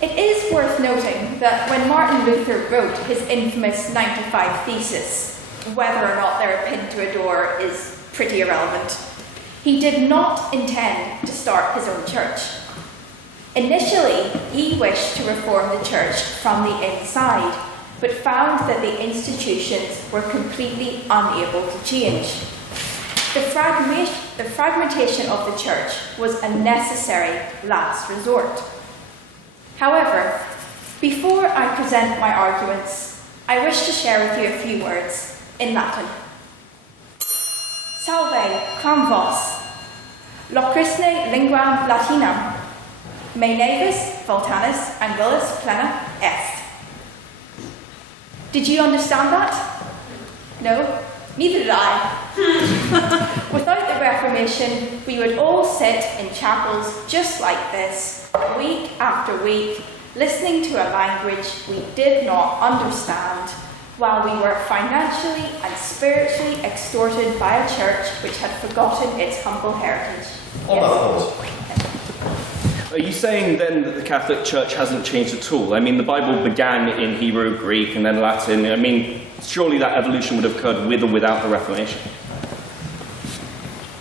It is worth noting that when Martin Luther wrote his infamous 95 Thesis, whether or not they're a pin to a door is pretty irrelevant, he did not intend to start his own church. Initially, he wished to reform the church from the inside, but found that the institutions were completely unable to change. The fragmentation of the church was a necessary last resort. However, before I present my arguments, I wish to share with you a few words in Latin. Salve, quam vos, loquisne linguam latinam, me navis, Vultanus, angulis plena est. Did you understand that? No? Neither did I. Without the Reformation, we would all sit in chapels just like this, week after week, listening to a language we did not understand, while we were financially and spiritually extorted by a church which had forgotten its humble heritage. On that Yes. Are you saying then that the Catholic Church hasn't changed at all? I mean, the Bible began in Hebrew, Greek, and then Latin. I mean, surely that evolution would have occurred with or without the Reformation.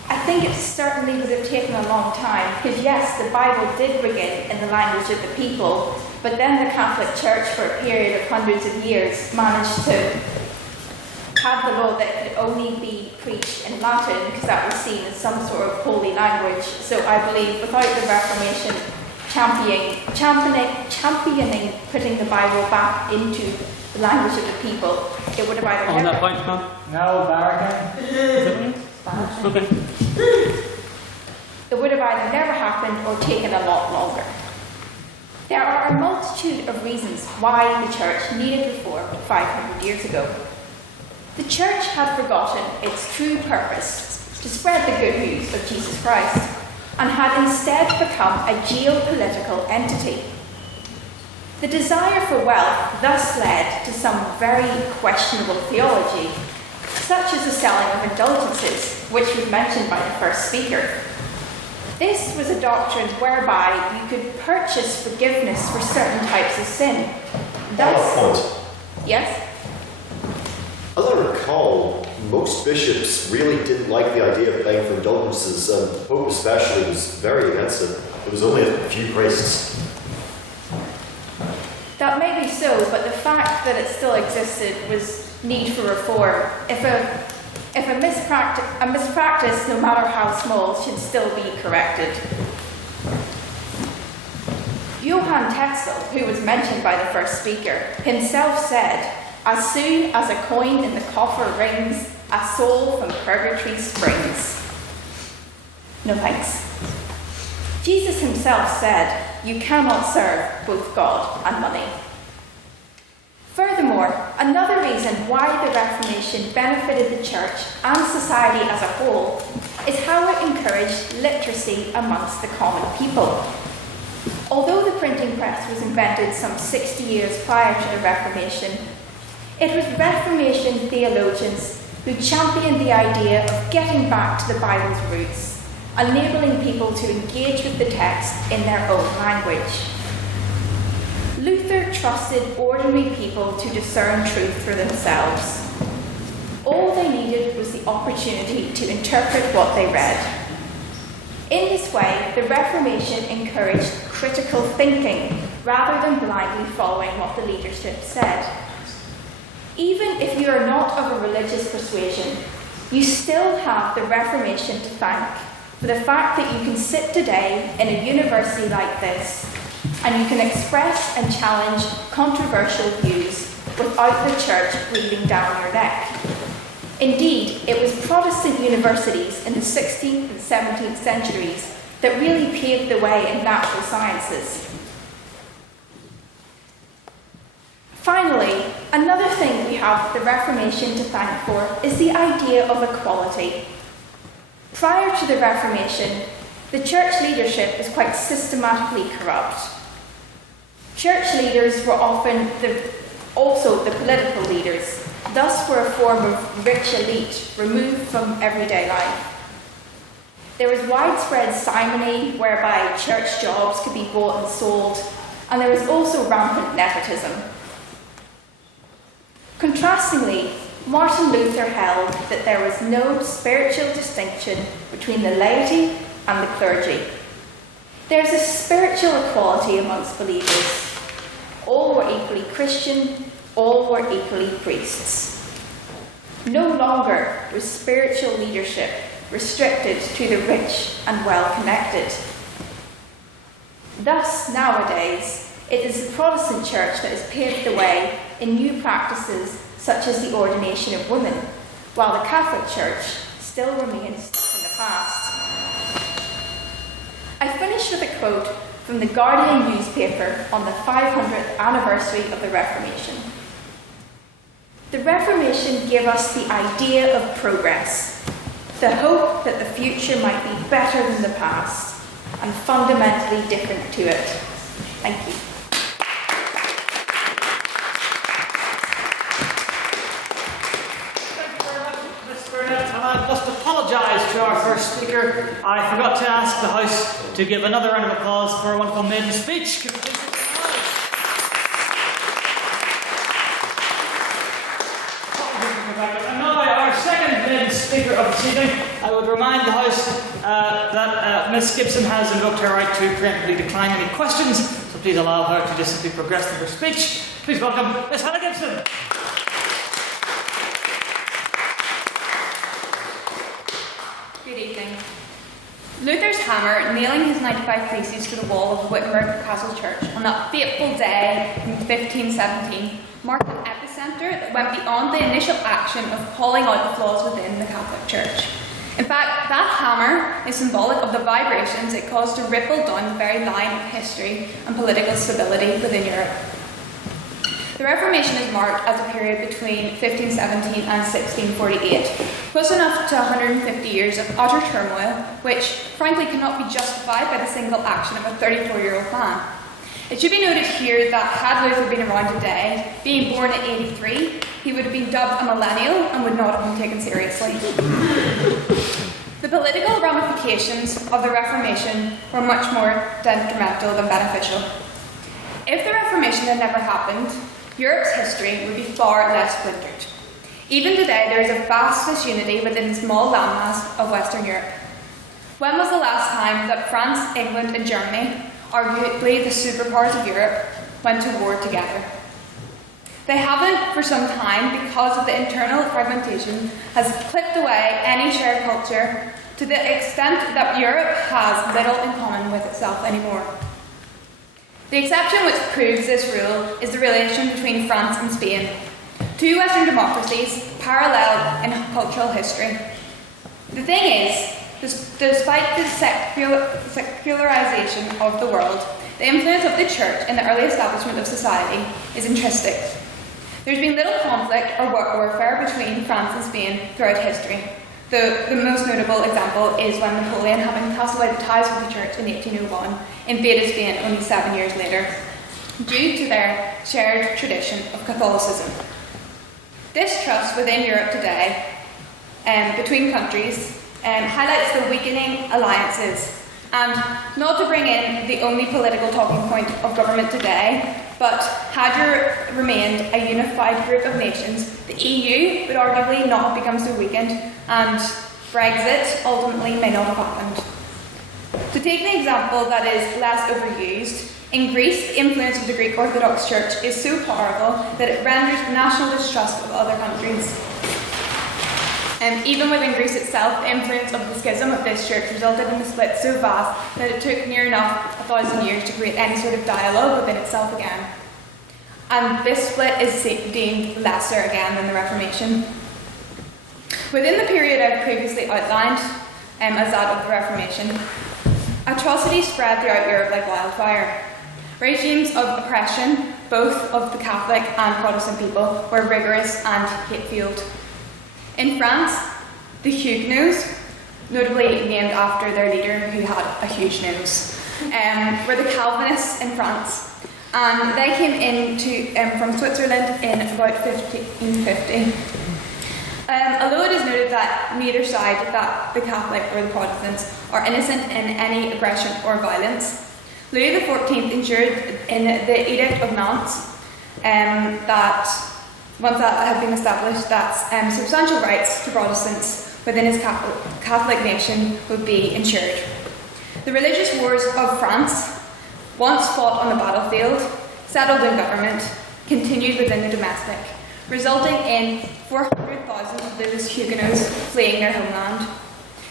I think it certainly would have taken a long time, because yes, the Bible did begin in the language of the people, but then the Catholic Church, for a period of hundreds of years, managed to have the law that it could only be preached in Latin, because that was seen as some sort of holy language. So I believe without the Reformation championing putting the Bible back into the language of the people, it would have either On that point, ma'am? No, Barragan. Okay. It would have either never happened or taken a lot longer. There are a multitude of reasons why the church needed reform 500 years ago. The church had forgotten its true purpose to spread the good news of Jesus Christ and had instead become a geopolitical entity. The desire for wealth thus led to some very questionable theology, such as the selling of indulgences, which was mentioned by the first speaker. This was a doctrine whereby you could purchase forgiveness for certain types of sin. Thus, yes? As I recall, most bishops really didn't like the idea of paying for indulgences, and the Pope especially was very against it. There was only a few priests. That may be so, but the fact that it still existed was need for reform. If a mispractice, no matter how small, should still be corrected. Johann Tetzel, who was mentioned by the first speaker, himself said, "As soon as a coin in the coffer rings, a soul from purgatory springs." No thanks. Jesus himself said, "You cannot serve both God and money." Furthermore, another reason why the Reformation benefited the Church and society as a whole is how it encouraged literacy amongst the common people. Although the printing press was invented some 60 years prior to the Reformation, it was Reformation theologians who championed the idea of getting back to the Bible's roots, enabling people to engage with the text in their own language. Luther trusted ordinary people to discern truth for themselves. All they needed was the opportunity to interpret what they read. In this way, the Reformation encouraged critical thinking rather than blindly following what the leadership said. Even if you are not of a religious persuasion, you still have the Reformation to thank for the fact that you can sit today in a university like this and you can express and challenge controversial views without the church breathing down your neck. Indeed, it was Protestant universities in the 16th and 17th centuries that really paved the way in natural sciences. Finally, another thing we have the Reformation to thank for is the idea of equality. Prior to the Reformation, the church leadership was quite systematically corrupt. Church leaders were often also the political leaders, thus were a form of rich elite removed from everyday life. There was widespread simony whereby church jobs could be bought and sold, and there was also rampant nepotism. Contrastingly, Martin Luther held that there was no spiritual distinction between the laity and the clergy. There is a spiritual equality amongst believers. All were equally Christian, all were equally priests. No longer was spiritual leadership restricted to the rich and well-connected. Thus, nowadays, it is the Protestant Church that has paved the way in new practices such as the ordination of women, while the Catholic Church still remains in the past. I finish with a quote from the Guardian newspaper on the 500th anniversary of the Reformation. The Reformation gave us the idea of progress, the hope that the future might be better than the past, and fundamentally different to it. Thank you. I must apologise to our first speaker. I forgot to ask the House to give another round of applause for a wonderful maiden speech. And now our second maiden speaker of this evening, I would remind the House that Ms Gibson has invoked her right to preemptively decline any questions, so please allow her to just simply progress through her speech. Please welcome Ms Hannah Gibson. Good evening. Luther's hammer, nailing his 95 Theses to the wall of Wittenberg Castle Church on that fateful day in 1517, marked an epicenter that went beyond the initial action of calling out the flaws within the Catholic Church. In fact, that hammer is symbolic of the vibrations it caused to ripple down the very line of history and political stability within Europe. The Reformation is marked as a period between 1517 and 1648, close enough to 150 years of utter turmoil, which frankly cannot be justified by the single action of a 34-year-old man. It should be noted here that had Luther been around today, being born in 83, he would have been dubbed a millennial and would not have been taken seriously. The political ramifications of the Reformation were much more detrimental than beneficial. If the Reformation had never happened, Europe's history would be far less splintered. Even today, there is a vast disunity within the small landmass of Western Europe. When was the last time that France, England, and Germany, arguably the superpowers of Europe, went to war together? They haven't for some time because of the internal fragmentation has clipped away any shared culture to the extent that Europe has little in common with itself anymore. The exception which proves this rule is the relation between France and Spain, two Western democracies parallel in cultural history. The thing is, despite the secularization of the world, the influence of the Church in the early establishment of society is intrinsic. There's been little conflict or warfare between France and Spain throughout history. The most notable example is when Napoleon, having cast away the ties with the Church in 1801, invaded Spain only 7 years later, due to their shared tradition of Catholicism. This trust within Europe today, between countries, highlights the weakening alliances, and not to bring in the only political talking point of government today, but had Europe remained a unified group of nations, the EU would arguably not have become so weakened, and Brexit ultimately may not have happened. To take an example that is less overused, in Greece, the influence of the Greek Orthodox Church is so powerful that it renders national distrust of other countries. Even within Greece itself, the influence of the schism of this church resulted in a split so vast that it took near enough 1,000 years to create any sort of dialogue within itself again. And this split is deemed lesser again than the Reformation. Within the period I've previously outlined, as that of the Reformation, atrocities spread throughout Europe like wildfire. Regimes of oppression, both of the Catholic and Protestant people, were rigorous and hate-fueled. In France, the Huguenots, notably named after their leader who had a huge nose, were the Calvinists in France. And they came into from Switzerland in about 1550. Although it is noted that neither side, that the Catholic or the Protestants, are innocent in any aggression or violence, Louis XIV ensured in the Edict of Nantes that once that had been established, that substantial rights to Protestants within his Catholic nation would be ensured. The religious wars of France, once fought on the battlefield, settled in government, continued within the domestic, resulting in 400,000 of those Huguenots fleeing their homeland.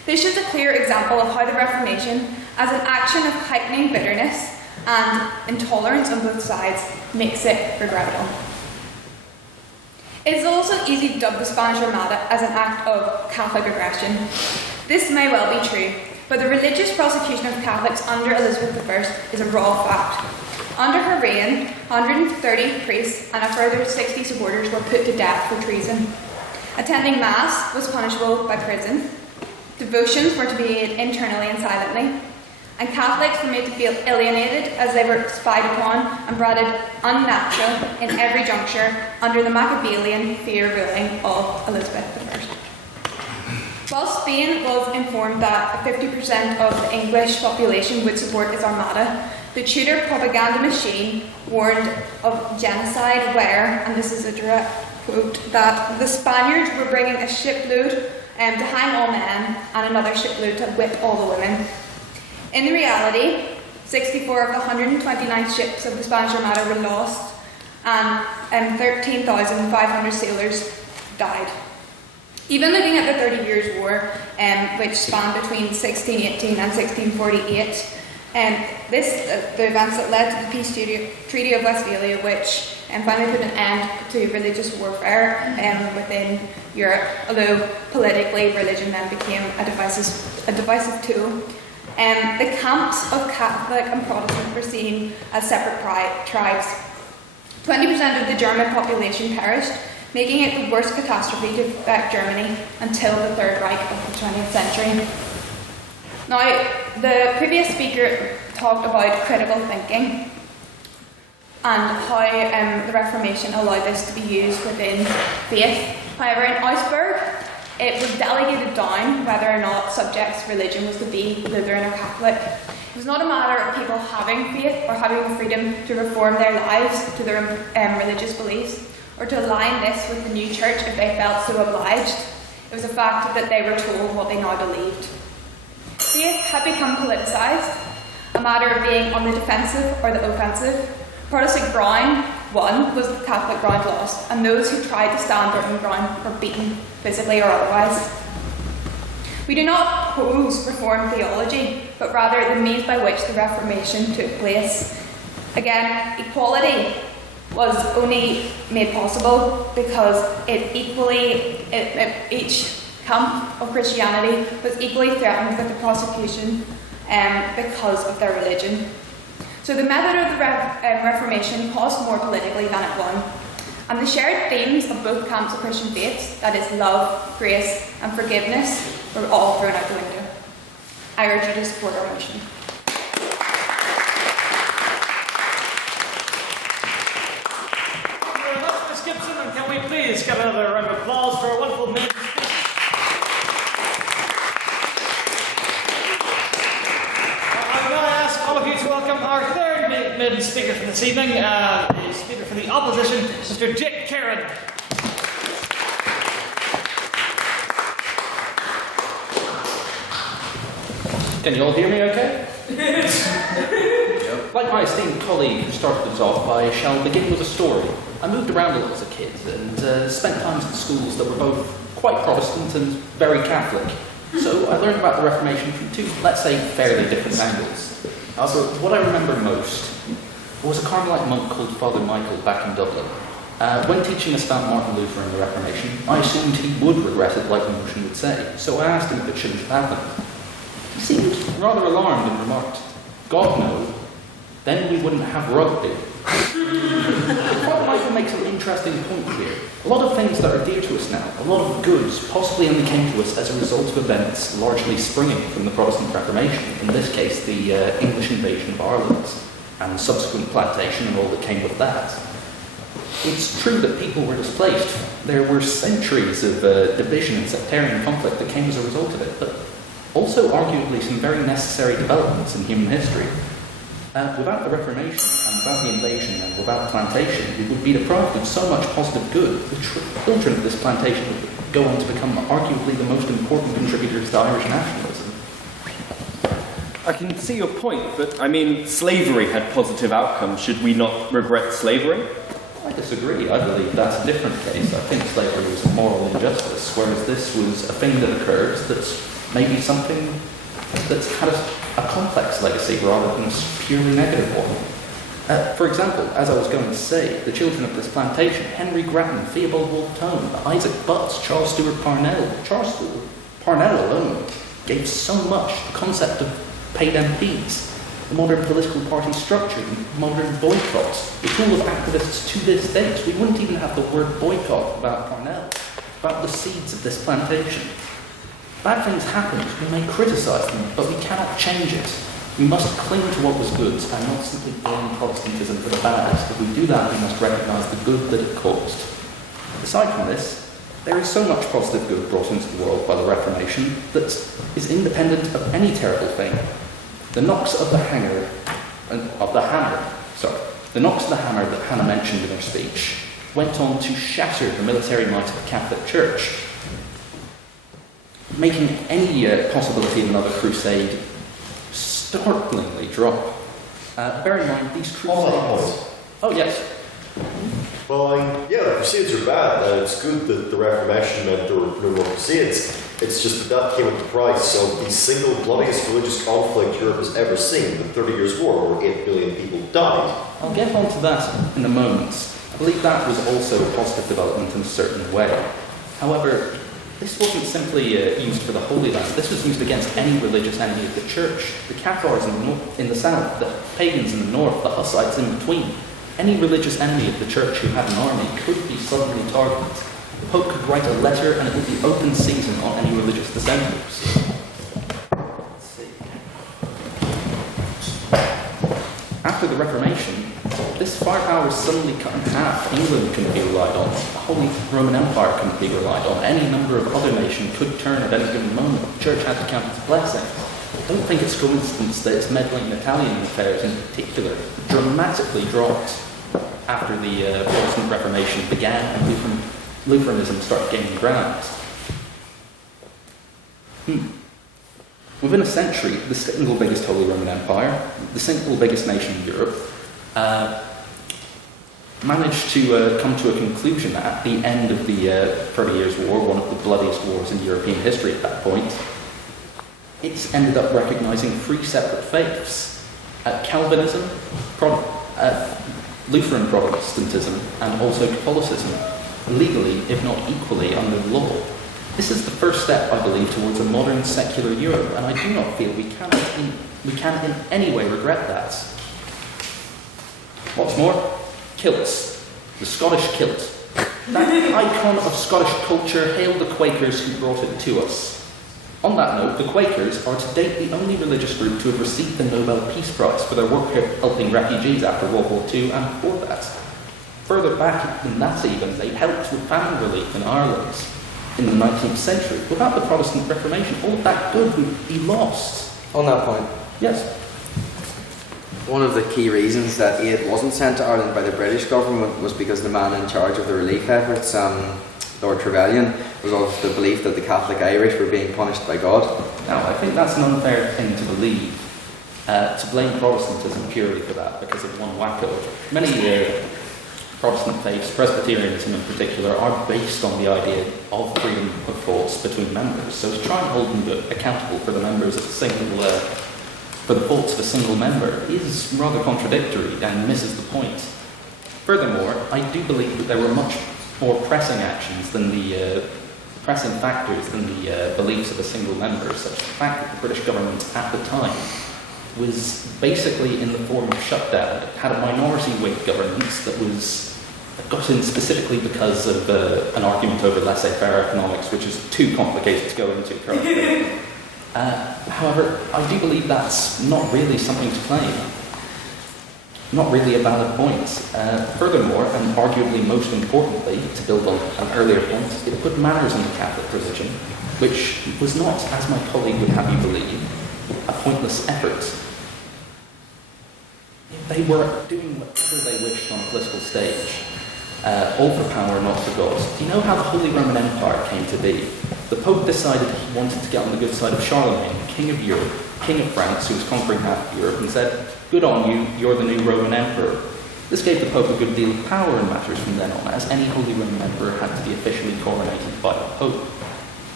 This shows a clear example of how the Reformation, as an action of heightening bitterness and intolerance on both sides, makes it regrettable. It is also easy to dub the Spanish Armada as an act of Catholic aggression. This may well be true, but the religious prosecution of Catholics under Elizabeth I is a raw fact. Under her reign, 130 priests and a further 60 supporters were put to death for treason. Attending Mass was punishable by prison. Devotions were to be made internally and silently. And Catholics were made to feel alienated as they were spied upon and branded unnatural in every juncture under the Machiavellian fear ruling of Elizabeth I. While Spain was informed that 50% of the English population would support its armada, the Tudor propaganda machine warned of genocide where, and this is a direct quote, that the Spaniards were bringing a shipload to hang all men and another shipload to whip all the women. In reality, 64 of the 129 ships of the Spanish Armada were lost and 13,500 sailors died. Even looking at the 30 Years' War, which spanned between 1618 and 1648, the events that led to the Peace Treaty of Westphalia, which finally put an end to religious warfare within Europe, although politically religion then became a divisive tool. The camps of Catholic and Protestant were seen as separate tribes. 20% of the German population perished, making it the worst catastrophe to affect Germany until the Third Reich of the 20th century. Now, the previous speaker talked about critical thinking and how the Reformation allowed this to be used within faith. However, in Augsburg, it was delegated down whether or not subjects' religion was to be Lutheran or Catholic. It was not a matter of people having faith or having the freedom to reform their lives to their religious beliefs or to align this with the new church if they felt so obliged. It was a fact that they were told what they now believed. Faith had become politicised, a matter of being on the defensive or the offensive. Protestant ground won was the Catholic ground lost, and those who tried to stand their own ground were beaten, physically or otherwise. We do not oppose Reformed theology, but rather the means by which the Reformation took place. Again, equality was only made possible because each camp of Christianity was equally threatened with the prosecution because of their religion. So the method of the Reformation cost more politically than it won. And the shared themes of both camps of Christian faiths, that is love, grace and forgiveness, were all thrown out the window. I urge you to support our motion. Thank you very much, Ms. Gibson, and can we please get another round of applause for a wonderful maiden speaker? I'm going to ask all of you to welcome our third maiden speaker for this evening, the speaker for the opposition, Mr. Dick Kieran. Can you all hear me okay? Like my esteemed colleague who started us off, I shall begin with a story. I moved around a lot as a kid and spent times in schools that were both quite Protestant and very Catholic. So I learned about the Reformation from two, let's say, fairly different angles. Also, what I remember most was a Carmelite monk called Father Michael back in Dublin. When teaching us about Martin Luther and the Reformation, I assumed he would regret it like the motion would say, so I asked him if it shouldn't have happened. He seemed rather alarmed and remarked, "God no, then we wouldn't have rugby." Father Michael makes an interesting point here. A lot of things that are dear to us now, a lot of goods, possibly only came to us as a result of events largely springing from the Protestant Reformation, in this case the English invasion of Ireland and subsequent plantation and all that came with that. It's true that people were displaced. There were centuries of division and sectarian conflict that came as a result of it, but also arguably some very necessary developments in human history. Without the Reformation, and without the invasion, and without plantation, we would be deprived of so much positive good. The children of this plantation would go on to become arguably the most important contributors to Irish nationalism. I can see your point, but I mean, slavery had positive outcomes. Should we not regret slavery? I disagree. I believe that's a different case. I think slavery was a moral injustice, whereas this was a thing that occurred that's maybe something that's had a complex legacy rather than a purely negative one. For example, as I was going to say, the children of this plantation, Henry Grattan, Theobald Wolfe Tone, Isaac Butts, Charles Stewart Parnell. Charles Stewart Parnell alone gave so much the concept of paid MPs, the modern political party structure, the modern boycott, the tool of activists to this date. We wouldn't even have the word boycott without Parnell, about the seeds of this plantation. Bad things happened, we may criticise them, but we cannot change it. We must cling to what was good and not simply blame Protestantism for the bad. If we do that, we must recognise the good that it caused. Aside from this, there is so much positive good brought into the world by the Reformation that is independent of any terrible thing. The knocks of the hammer that Hannah mentioned in her speech went on to shatter the military might of the Catholic Church, making any possibility of another crusade startlingly drop. Bear in mind, these crusades... Oh, yes. Well, yeah, the Crusades are bad, and it's good that the Reformation meant there were no more Crusades. It's just that came at the price of the single bloodiest religious conflict Europe has ever seen, the 30 Years' War, where 8 billion people died. I'll get onto that in a moment. I believe that was also a positive development in a certain way. However, this wasn't simply used for the Holy Land. This was used against any religious enemy of the Church. The Cathars in the south, the pagans in the north, the Hussites in between. Any religious enemy of the Church who had an army could be suddenly targeted. The Pope could write a letter and it would be open season on any religious dissenters. Let's see. After the Reformation, this firepower was suddenly cut in half. England couldn't be relied on. The Holy Roman Empire couldn't be relied on. Any number of other nations could turn at any given moment. The Church had to count its blessings. I don't think it's coincidence that its meddling in Italian affairs in particular dramatically dropped after the Protestant Reformation began and Lutheranism started gaining ground. Within a century, the single biggest Holy Roman Empire, the single biggest nation in Europe, managed to come to a conclusion at the end of the 30 Years' War, one of the bloodiest wars in European history at that point. It's ended up recognising 3 separate faiths: Calvinism, Lutheran Protestantism, and also Catholicism, legally, if not equally, under the law. This is the first step, I believe, towards a modern secular Europe, and I do not feel we can in any way regret that. What's more, kilts. The Scottish kilt. That icon of Scottish culture hailed the Quakers who brought it to us. On that note, the Quakers are to date the only religious group to have received the Nobel Peace Prize for their work helping refugees after World War II and before that. Further back than that even, they helped with famine relief in Ireland in the 19th century. Without the Protestant Reformation, all of that good would be lost. On that point. Yes. One of the key reasons that aid wasn't sent to Ireland by the British government was because the man in charge of the relief efforts, Lord Trevelyan, was of the belief that the Catholic Irish were being punished by God. Now, I think that's an unfair thing to believe, to blame Protestantism purely for that, because of one wacko. Many Protestant faiths, Presbyterianism in particular, are based on the idea of freedom of thoughts between members. So to try and hold them accountable for the members of for the faults of a single member is rather contradictory and misses the point. Furthermore, I do believe that there were much more pressing actions than pressing factors than the beliefs of a single member, such as the fact that the British government at the time was basically in the form of shutdown. It had a minority Whig government that got in specifically because of an argument over laissez-faire economics, which is too complicated to go into currently. However, I do believe that's not really something to claim. Not really a valid point. Furthermore, and arguably most importantly, to build on an earlier point, it put manners in the Catholic religion, which was not, as my colleague would have you believe, a pointless effort. they were doing whatever they wished on a political stage, all for power, not for God. Do you know how the Holy Roman Empire came to be? The Pope decided he wanted to get on the good side of Charlemagne, King of Europe, King of France, who was conquering half of Europe, and said, "Good on you, you're the new Roman Emperor." This gave the Pope a good deal of power in matters from then on, as any Holy Roman Emperor had to be officially coronated by the Pope.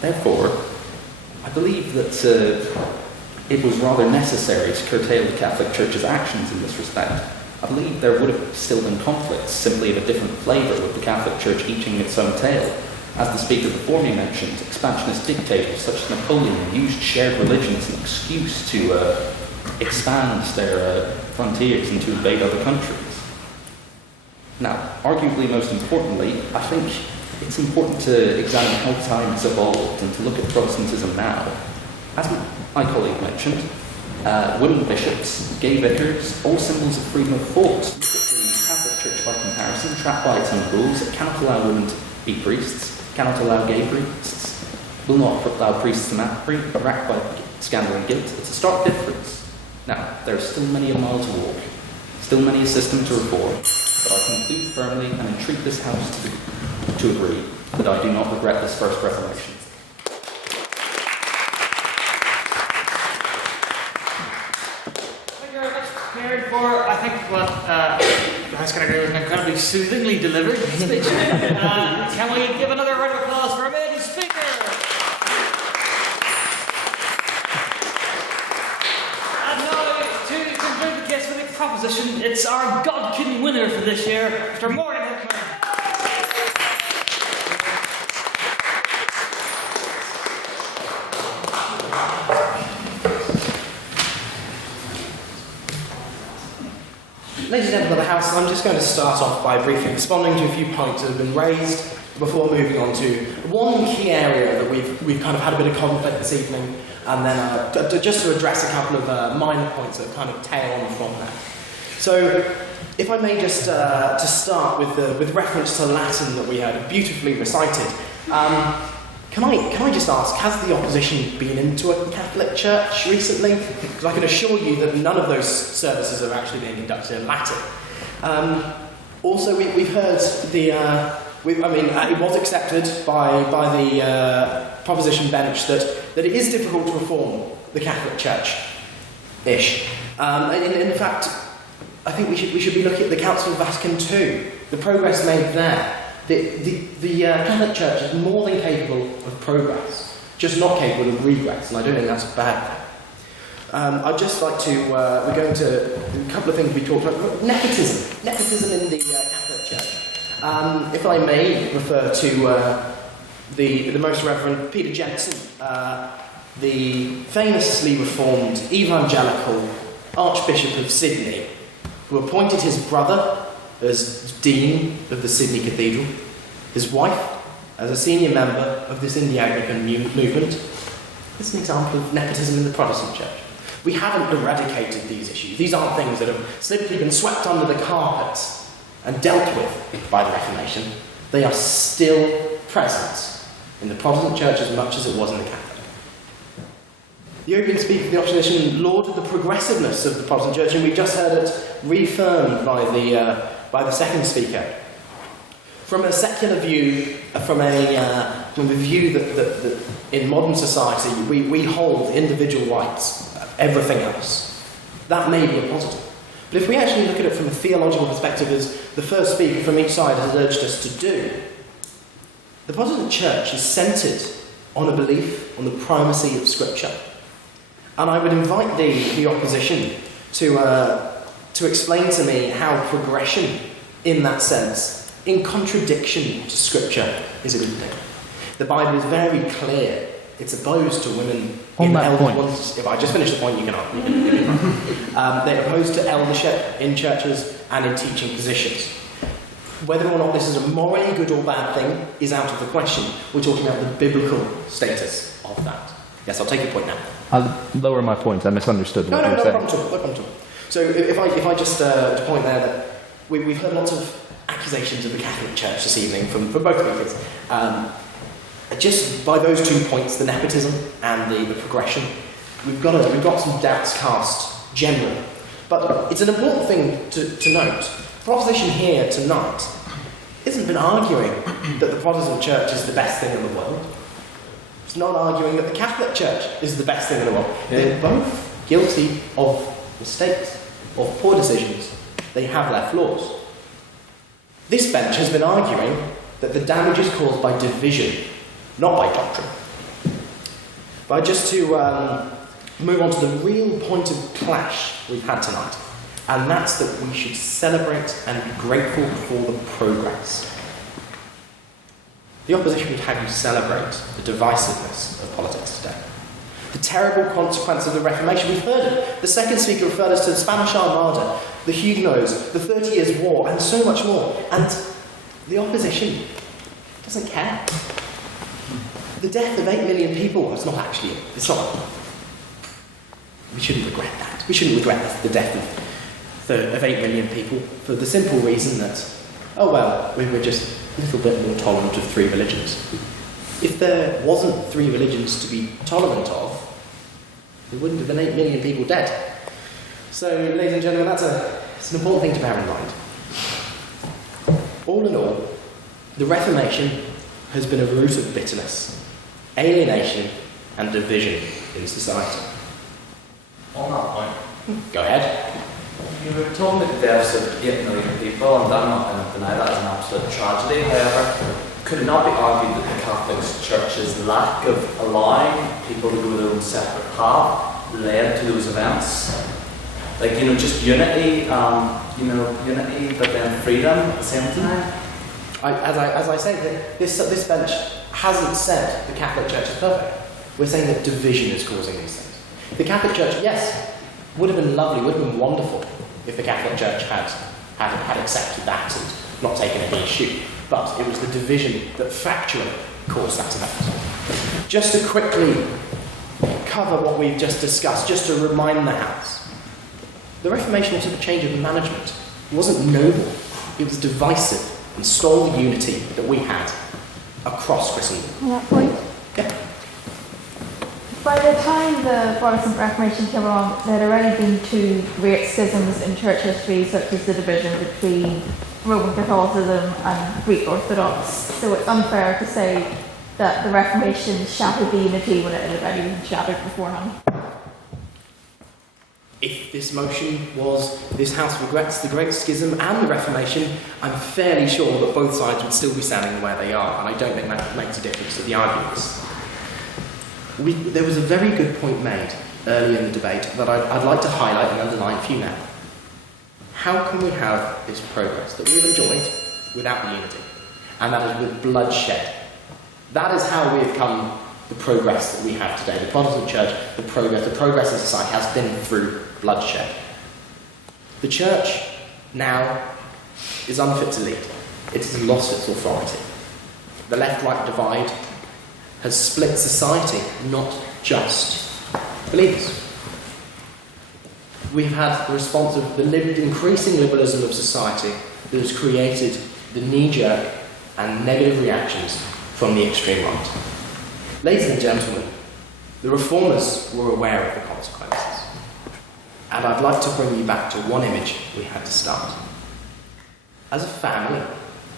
Therefore, I believe that it was rather necessary to curtail the Catholic Church's actions in this respect. I believe there would have still been conflicts, simply of a different flavour, with the Catholic Church eating its own tail. As the speaker before me mentioned, expansionist dictators such as Napoleon used shared religion as an excuse to expand their frontiers and to invade other countries. Now, arguably most importantly, I think it's important to examine how times evolved and to look at Protestantism now. As my colleague mentioned, women bishops, gay vicars, all symbols of freedom of thought. Look at the Catholic Church by comparison, trapped by its own rules. It cannot allow women to be priests, cannot allow gay priests, will not allow priests to marry, but racked by scandal and guilt. It's a stark difference. Now, there are still many a mile to walk, still many a system to reform, but I conclude firmly and entreat this House to agree that I do not regret this first Reformation. Thank you very much, Karen, for, I think, what I was going to agree with an incredibly soothingly delivered speech. Can we give another round of applause for our maiden speaker? And now, to conclude the case for the proposition, it's our Godkin winner for this year, Mr. Morgan Hickman. Ladies and gentlemen of the House, I'm just going to start off by briefly responding to a few points that have been raised before moving on to one key area that we've kind of had a bit of conflict this evening, and then just to address a couple of minor points that kind of tail on from that. So, if I may just to start with reference to Latin that we heard beautifully recited. Can I just ask, has the opposition been into a Catholic church recently? Because I can assure you that none of those services are actually being conducted in Latin. Also, we've heard it was accepted by the proposition bench that it is difficult to reform the Catholic Church-ish. In fact, I think we should be looking at the Council of Vatican II, the progress made there. The Catholic Church is more than capable of progress, just not capable of regress, and I don't think that's a bad thing. I'd just like to, we're going to, a couple of things we talked about, nepotism in the Catholic Church. If I may refer to the Most Reverend Peter Jensen, the famously reformed evangelical Archbishop of Sydney, who appointed his brother as Dean of the Sydney Cathedral, his wife as a senior member of this Anglican movement. It's an example of nepotism in the Protestant Church. We haven't eradicated these issues. These aren't things that have simply been swept under the carpet and dealt with by the Reformation. They are still present in the Protestant Church as much as it was in the Catholic. The opening speaker of the opposition lauded the progressiveness of the Protestant Church, and we just heard it reaffirmed by the second speaker. From a secular view, from a view that in modern society we hold individual rights, everything else, that may be a positive. But if we actually look at it from a theological perspective, as the first speaker from each side has urged us to do, the Protestant Church is centred on a belief on the primacy of Scripture. And I would invite the opposition to explain to me how progression, in that sense, in contradiction to Scripture, is a good thing. The Bible is very clear. It's opposed to women on in that point. If I just finish the point, you can they're opposed to eldership in churches and in teaching positions. Whether or not this is a morally good or bad thing is out of the question. We're talking about the biblical status of that. Yes, I'll take your point now. I'll lower my point. I misunderstood what you were saying. No problem at all. So if I just point there that we've heard lots of accusations of the Catholic Church this evening from both speakers. Just by those 2 points, the nepotism and the progression, we've got some doubts cast generally. But it's an important thing to note. The opposition here tonight hasn't been arguing that the Protestant Church is the best thing in the world. It's not arguing that the Catholic Church is the best thing in the world. They're both guilty of mistakes, of poor decisions. They have their flaws. This bench has been arguing that the damage is caused by division, not by doctrine. But just to move on to the real point of clash we've had tonight, and that's that we should celebrate and be grateful for the progress. The opposition would have you celebrate the divisiveness of politics today. The terrible consequences of the Reformation. We've heard it. The second speaker referred us to the Spanish Armada, the Huguenots, the 30 Years' War, and so much more. And the opposition doesn't care. The death of 8 million people, it's not. We shouldn't regret that. We shouldn't regret the death of 8 million people for the simple reason that, we were just a little bit more tolerant of 3 religions. If there wasn't 3 religions to be tolerant of, there wouldn't have been 8 million people dead. So, ladies and gentlemen, it's an important thing to bear in mind. All in all, the Reformation has been a root of bitterness, alienation, and division in society. On that point, Go ahead. you were talking about the deaths of 8 million people, and I'm not going to deny that as an absolute tragedy. However, could it not be argued that the Catholic Church's lack of allowing people to go their own separate path led to those events? Like, just unity, unity, but then freedom at the same time? As I say, this bench hasn't said the Catholic Church is perfect. We're saying that division is causing these things. The Catholic Church, yes, would have been lovely, would have been wonderful if the Catholic Church had accepted that and not taken any issue. But it was the division that factually caused that event. Just to quickly cover what we've just discussed, just to remind the House, the Reformation was a change of management. It wasn't noble, it was divisive and stole the unity that we had across Christendom. On that point? Yeah. By the time the Protestant Reformation came along, there had already been 2 great schisms in church history, such as the division between Roman Catholicism and Greek Orthodox. So it's unfair to say that the Reformation shattered the unity when it had already been shattered beforehand. If this motion was, this House regrets the Great Schism and the Reformation, I'm fairly sure that both sides would still be standing where they are, and I don't think that makes a difference to the arguments. There was a very good point made earlier in the debate that I'd like to highlight and underline for you now. How can we have this progress that we've enjoyed without the unity? And that is with bloodshed. That is how we have come the progress that we have today. The Protestant Church, the progress in society has been through bloodshed. The Church now is unfit to lead. It has lost its authority. The left-right divide has split society, not just believers. We've had the response of the increasing liberalism of society that has created the knee-jerk and negative reactions from the extreme right. Ladies and gentlemen, the Reformers were aware of the consequences. And I'd like to bring you back to one image we had to start. As a family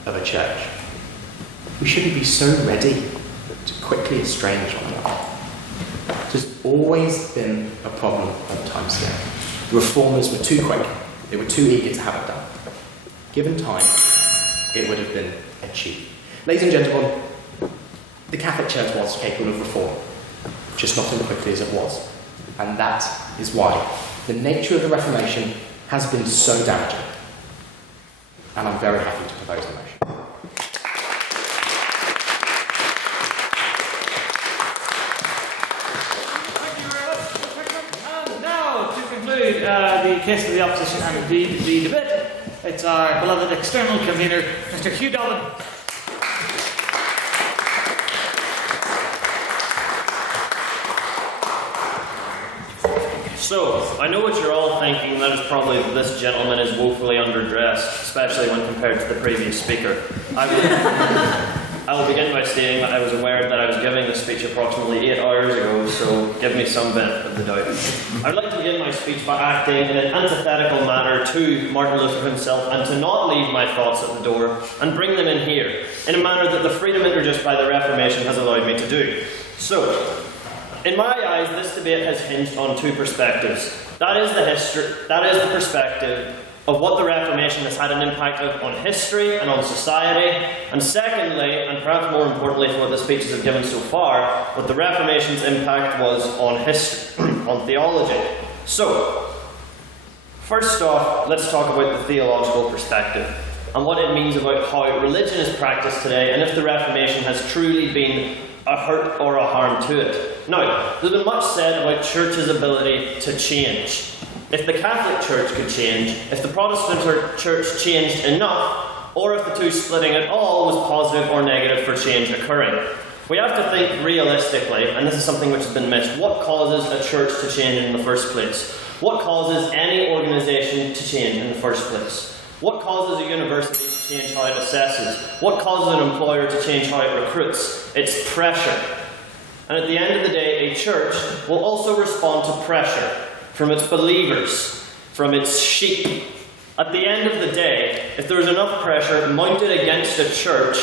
of a church, we shouldn't be so ready to quickly estrange one another. There's always been a problem on the timescale. The Reformers were too quick. They were too eager to have it done. Given time, it would have been achieved. Ladies and gentlemen, the Catholic Church was capable of reform, just not as quickly as it was. And that is why the nature of the Reformation has been so damaging. And I'm very happy to propose the motion. And now, to conclude the case of the opposition and indeed the debate, it's our beloved external convener, Mr. Hugh Dobbin. So, I know what you're all thinking, that is probably that this gentleman is woefully underdressed, especially when compared to the previous speaker. I I will begin by stating that I was aware that I was giving this speech approximately 8 hours ago, so give me some benefit of the doubt. I'd like to begin my speech by acting in an antithetical manner to Martin Luther himself, and to not leave my thoughts at the door and bring them in here, in a manner that the freedom introduced by the Reformation has allowed me to do. So, in my eyes, this debate has hinged on two perspectives. That is the perspective of what the Reformation has had an impact on history and on society, and secondly, and perhaps more importantly for what the speeches have given so far, what the Reformation's impact was on history, on theology. So, first off, let's talk about the theological perspective and what it means about how religion is practiced today, and if the Reformation has truly been a hurt or a harm to it. Now, there's been much said about church's ability to change. If the Catholic Church could change, if the Protestant Church changed enough, or if the two splitting at all was positive or negative for change occurring. We have to think realistically, and this is something which has been missed. What causes a church to change in the first place? What causes any organisation to change in the first place? What causes a university to change how it assesses? What causes an employer to change how it recruits? It's pressure. And at the end of the day, a church will also respond to pressure from its believers, from its sheep. At the end of the day, if there is enough pressure mounted against a church,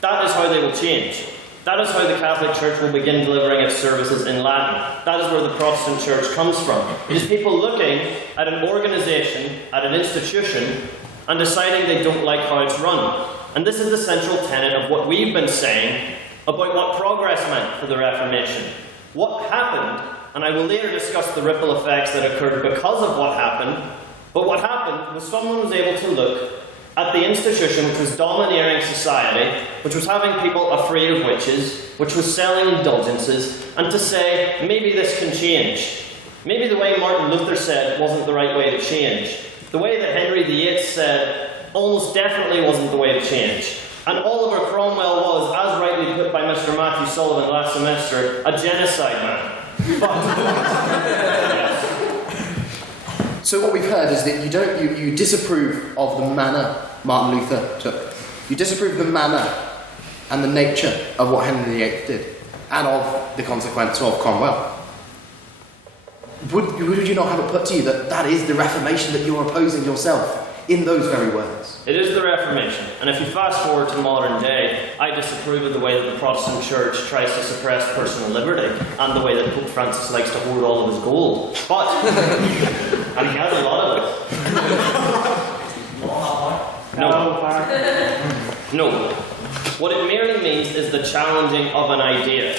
that is how they will change. That is how the Catholic Church will begin delivering its services in Latin. That is where the Protestant Church comes from. It is people looking at an organisation, at an institution, and deciding they don't like how it's run. And this is the central tenet of what we've been saying about what progress meant for the Reformation. What happened, and I will later discuss the ripple effects that occurred because of what happened, but what happened was someone was able to look at the institution which was domineering society, which was having people afraid of witches, which was selling indulgences, and to say, maybe this can change. Maybe the way Martin Luther said wasn't the right way to change. The way that Henry VIII said almost definitely wasn't the way to change. And Oliver Cromwell was, as rightly put by Mr. Matthew Sullivan last semester, a genocide man. So what we've heard is that you disapprove of the manner Martin Luther took. You disapprove of the manner and the nature of what Henry VIII did, and of the consequence of Cromwell. Would you not have it put to you that that is the Reformation that you're opposing yourself in those very words? It is the Reformation, and if you fast forward to modern day, I disapprove of the way that the Protestant Church tries to suppress personal liberty, and the way that Pope Francis likes to hoard all of his gold. But, and he has a lot of it. No. What it merely means is the challenging of an idea.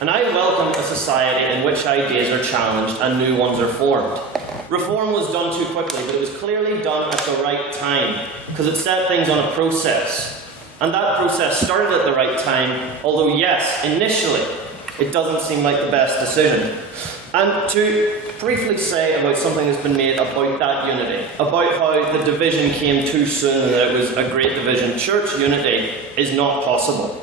And I welcome a society in which ideas are challenged and new ones are formed. Reform was done too quickly, but it was clearly done at the right time, because it set things on a process. And that process started at the right time, although yes, initially, it doesn't seem like the best decision. And to briefly say about something that's been made about that unity, about how the division came too soon and that it was a great division, church unity is not possible.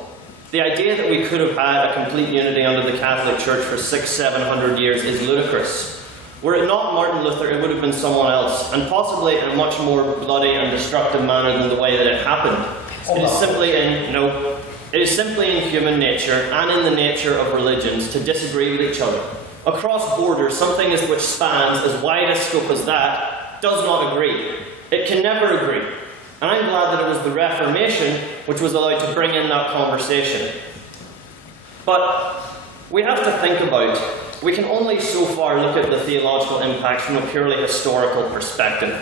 The idea that we could have had a complete unity under the Catholic Church for 600-700 years is ludicrous. Were it not Martin Luther, it would have been someone else, and possibly in a much more bloody and destructive manner than the way that it happened. It is simply in human nature and in the nature of religions to disagree with each other. Across borders, something which spans as wide a scope as that does not agree. It can never agree. And I'm glad that it was the Reformation which was allowed to bring in that conversation. But we have to think about, we can only so far look at the theological impact from a purely historical perspective,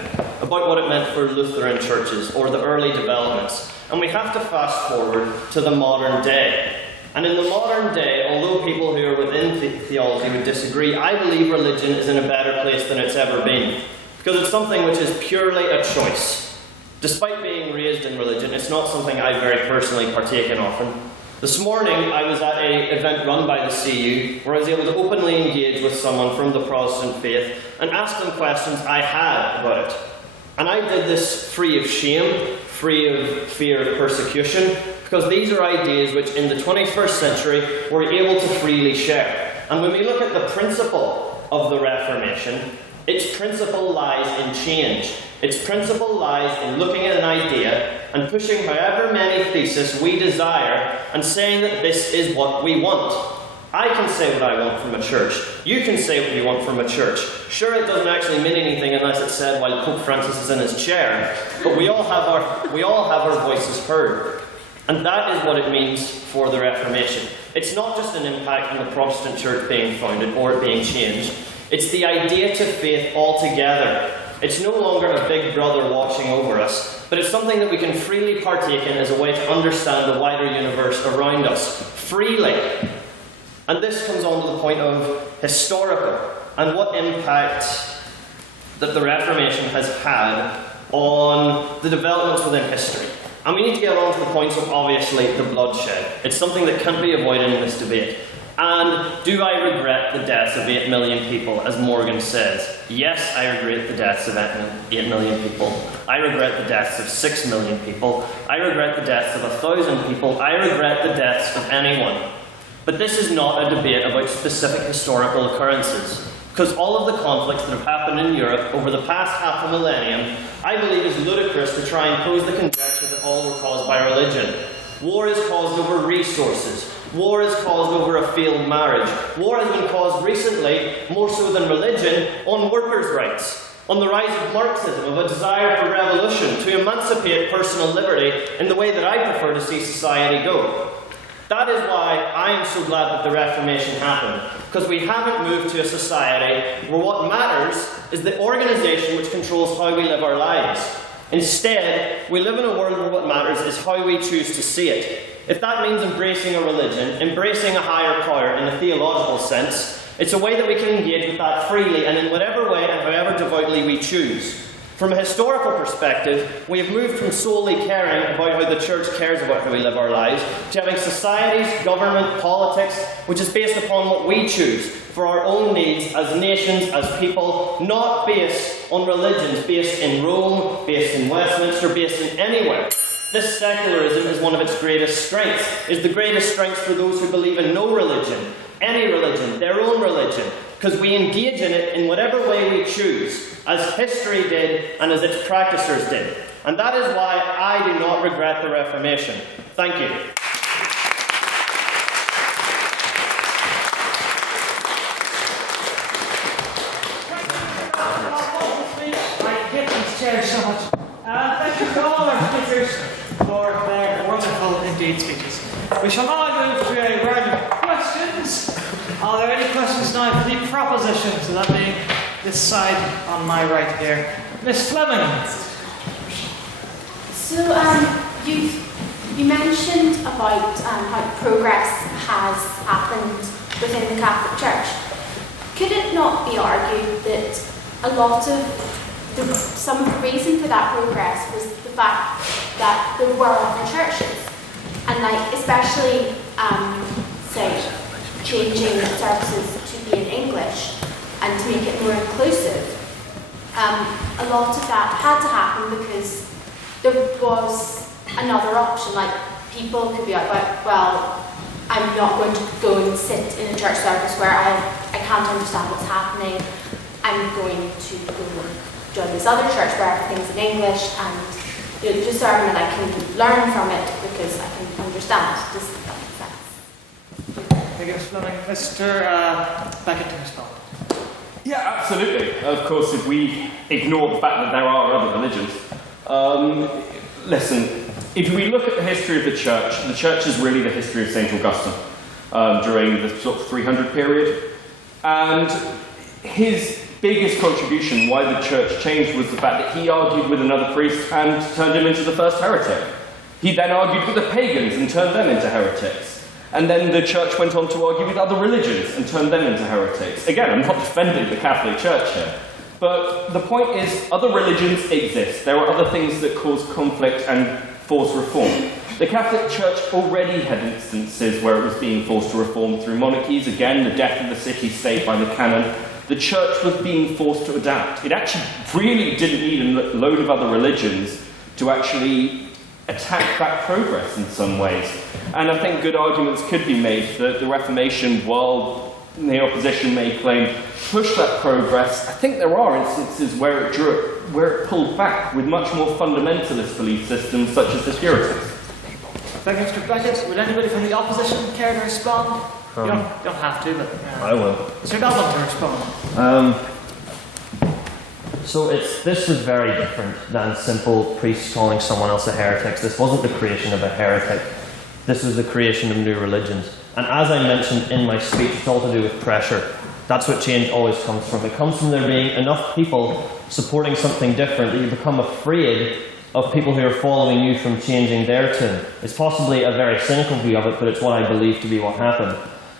about what it meant for Lutheran churches or the early developments. And we have to fast forward to the modern day. And in the modern day, although people who are within theology would disagree, I believe religion is in a better place than it's ever been. Because it's something which is purely a choice. Despite being raised in religion, it's not something I very personally partake in often. This morning, I was at an event run by the CU, where I was able to openly engage with someone from the Protestant faith and ask them questions I had about it. And I did this free of shame, free of fear of persecution, because these are ideas which in the 21st century we're able to freely share. And when we look at the principle of the Reformation, its principle lies in change. Its principle lies in looking at an idea and pushing however many theses we desire and saying that this is what we want. I can say what I want from a church. You can say what you want from a church. Sure, it doesn't actually mean anything unless it's said while Pope Francis is in his chair, but we all have our voices heard. And that is what it means for the Reformation. It's not just an impact on the Protestant church being founded or it being changed. It's the idea to faith altogether. It's no longer a big brother watching over us, but it's something that we can freely partake in as a way to understand the wider universe around us, freely. And this comes on to the point of historical and what impact that the Reformation has had on the developments within history. And we need to get on to the points of, obviously, the bloodshed. It's something that can't be avoided in this debate. And do I regret the deaths of 8 million people, as Morgan says? Yes, I regret the deaths of 8 million people. I regret the deaths of 6 million people. I regret the deaths of 1,000 people. I regret the deaths of anyone. But this is not a debate about specific historical occurrences. Because all of the conflicts that have happened in Europe over the past half a millennium, I believe is ludicrous to try and pose the conjecture that all were caused by religion. War is caused over resources. War is caused over a failed marriage. War has been caused recently, more so than religion, on workers' rights, on the rise of Marxism, of a desire for revolution, to emancipate personal liberty in the way that I prefer to see society go. That is why I am so glad that the Reformation happened, because we haven't moved to a society where what matters is the organisation which controls how we live our lives. Instead, we live in a world where what matters is how we choose to see it. If that means embracing a religion, embracing a higher power in a theological sense, it's a way that we can engage with that freely and in whatever way and however devoutly we choose. From a historical perspective, we have moved from solely caring about how the church cares about how we live our lives to having societies, government, politics, which is based upon what we choose for our own needs as nations, as people, not based on religions, based in Rome, based in Westminster, based in anywhere. This secularism is one of its greatest strengths, is the greatest strength for those who believe in no religion, any religion, their own religion, because we engage in it in whatever way we choose, as history did and as its practicers did. And that is why I do not regret the Reformation. Thank you. I hate these chairs so much. Thank you to all our speakers for their wonderful indeed speeches. We shall now move to a round of questions. Are there any questions now for the proposition? So that being this side on my right here. Miss Fleming. So you mentioned about how progress has happened within the Catholic Church. Could it not be argued that a lot of some of the reason for that progress was the fact that there were other churches, and especially say changing services to be in English and to make it more inclusive, a lot of that had to happen because there was another option. Like, people could be like, well, I'm not going to go and sit in a church service where I can't understand what's happening. I'm going to go and join this other church where everything's in English, and just so I can learn from it because I can understand. Does that make sense? Thank you, Miss Fleming. Mr. Beckett-Tunstall. Yeah, absolutely. Of course, if we ignore the fact that there are other religions, listen, if we look at the history of the church is really the history of St. Augustine during the sort of 300 period. And his biggest contribution why the church changed was the fact that he argued with another priest and turned him into the first heretic. He then argued with the pagans and turned them into heretics. And then the church went on to argue with other religions and turned them into heretics. Again, I'm not defending the Catholic Church here. But the point is, other religions exist. There are other things that cause conflict and force reform. The Catholic Church already had instances where it was being forced to reform through monarchies. Again, the death of the city-state by the canon. The church was being forced to adapt. It actually really didn't need a load of other religions to actually attack that progress in some ways. And I think good arguments could be made that the Reformation, while the opposition may claim, pushed that progress, I think there are instances where it pulled back with much more fundamentalist belief systems such as the Puritans. Thank you, Mr. Beckett. Would anybody from the opposition care to respond? You don't have to, but... I will. Mr. Doblin to respond. So this was very different than simple priests calling someone else a heretic. This wasn't the creation of a heretic. This was the creation of new religions. And as I mentioned in my speech, it's all to do with pressure. That's what change always comes from. It comes from there being enough people supporting something different that you become afraid of people who are following you from changing their tune. It's possibly a very cynical view of it, but it's what I believe to be what happened.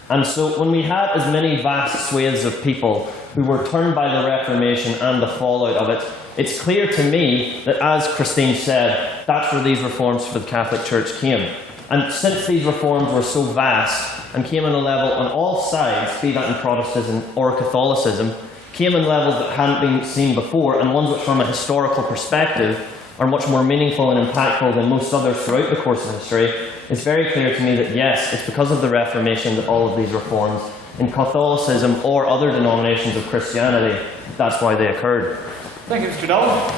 And so when we had as many vast swathes of people who were turned by the Reformation and the fallout of it, it's clear to me that, as Christine said, that's where these reforms for the Catholic Church came. And since these reforms were so vast and came on a level on all sides, be that in Protestantism or Catholicism, came on levels that hadn't been seen before, and ones which from a historical perspective are much more meaningful and impactful than most others throughout the course of history, it's very clear to me that yes, it's because of the Reformation that all of these reforms in Catholicism or other denominations of Christianity, that's why they occurred. Thank you, Mr. Dolan.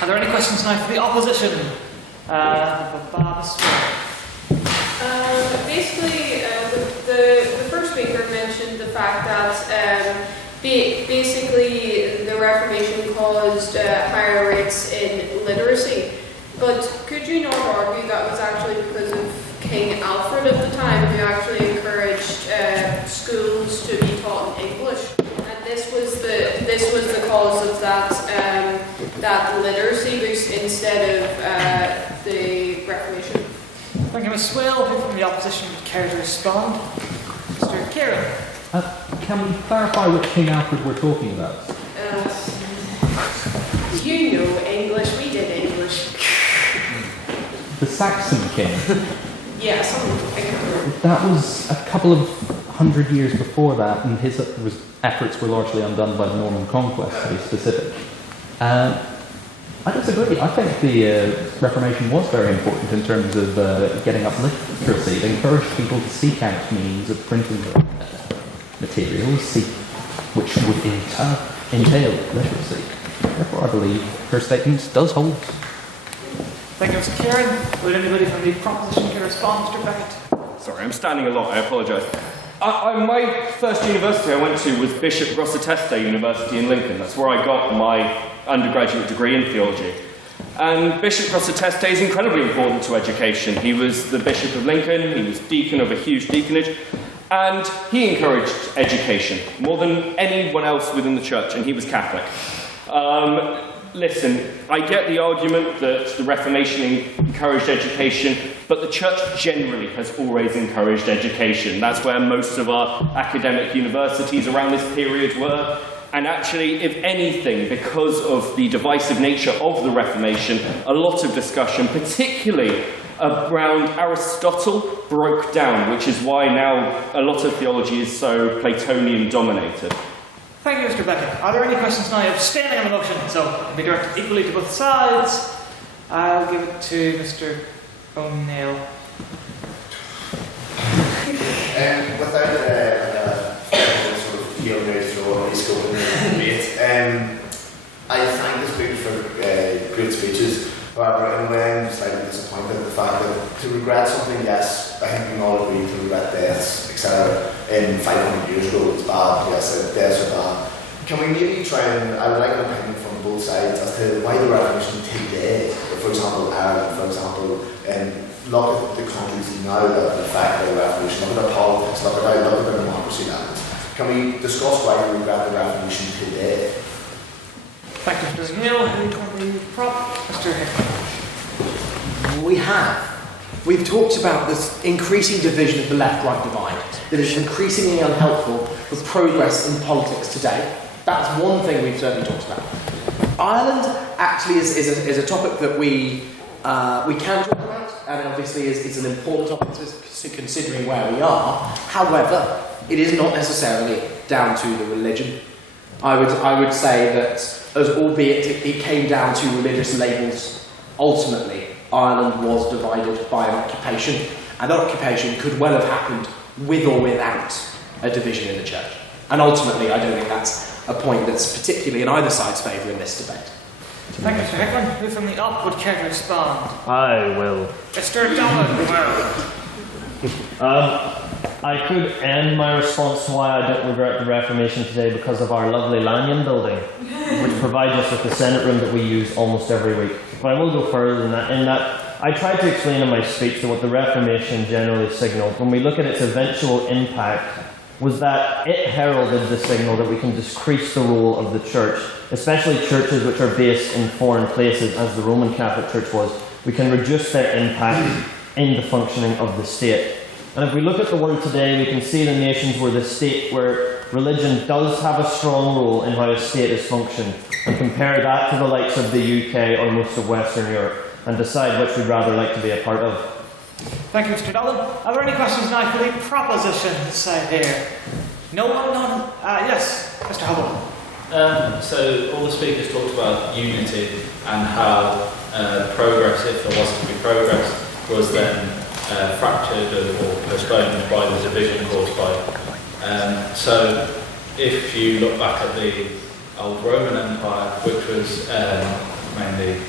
Are there any questions now for the opposition? Basically, the first speaker mentioned the fact that basically the Reformation caused higher rates in literacy. But could you not argue that was actually because of King Alfred at the time, who actually encouraged schools to be taught in English? And this was the cause of that literacy boost instead of the Reformation. Thank you, Ms. Swill. Who from the opposition would care to respond? Mr. Kieran. Can we clarify which King Alfred we're talking about? You know English, we did English. The Saxon king. Yeah, something. That was a couple of hundred years before that, and his efforts were largely undone by the Norman conquest, to be specific. I disagree. I think the Reformation was very important in terms of getting up literacy. It encouraged people to seek out means of printing materials, which would entail literacy. Therefore, I believe her statement does hold. Thank you, Mr. Kieran. Would anybody from the proposition care to respond, Mr. Beckett? Sorry, I'm standing a lot, I apologise. My first university I went to was Bishop Grosseteste University in Lincoln. That's where I got my undergraduate degree in theology. And Bishop Grosseteste is incredibly important to education. He was the Bishop of Lincoln, he was deacon of a huge deaconage, and he encouraged education more than anyone else within the church, and he was Catholic. Listen, I get the argument that the Reformation encouraged education, but the church generally has always encouraged education. That's where most of our academic universities around this period were. And actually, if anything, because of the divisive nature of the Reformation, a lot of discussion, particularly around Aristotle, broke down, which is why now a lot of theology is so Platonian dominated. Thank you, Mr. Beckett. Are there any questions now abstaining on the motion? So it can be directed equally to both sides. I'll give it to Mr. O'Neill. Without sort of hearing out through all these scope and debate, I thank the speakers for great speeches. However, in a way, I'm slightly disappointed at the fact that to regret something, yes, I think we can all agree to regret deaths, etc. In 500 years ago, it's bad, yes, deaths are bad. Can we maybe try and, I would like an opinion from both sides as to why the Reformation today, for example, Ireland, for example, look at the countries now that are affected by the Reformation, look at their politics, look at their democracy levels. Can we discuss why we regret the Reformation today? Thank you, Mr. O'Neill. Who can be prop? Mr. Hickman. We have. We've talked about this increasing division of the left-right divide that is increasingly unhelpful for progress in politics today. That's one thing we've certainly talked about. Ireland actually is a topic that we can talk about, and obviously is an important topic considering where we are. However, it is not necessarily down to the religion. I would say that, as albeit it came down to religious labels, ultimately Ireland was divided by an occupation, and that occupation could well have happened with or without a division in the church. And ultimately, I don't think that's a point that's particularly in either side's favour in this debate. Thank you, Mr. Hickman. Who from the up would care to respond? I will. Mr. Dolan, I could end my response to why I don't regret the Reformation today because of our lovely Lanyon building, which provides us with the Senate room that we use almost every week. But I will go further than that, in that I tried to explain in my speech that what the Reformation generally signalled, when we look at its eventual impact, was that it heralded the signal that we can decrease the role of the church, especially churches which are based in foreign places, as the Roman Catholic Church was. We can reduce their impact in the functioning of the state. And if we look at the world today, we can see the nations where the state, where religion does have a strong role in how a state is functioned, and compare that to the likes of the UK or most of Western Europe, and decide which we'd rather like to be a part of. Thank you, Mr. Dolan. Are there any questions now for the proposition side here? No one? None? Yes, Mr. Hubble. So all the speakers talked about unity and how progress, if there was to be progress, was then fractured or postponed by the division caused by. So if you look back at the old Roman Empire, which was mainly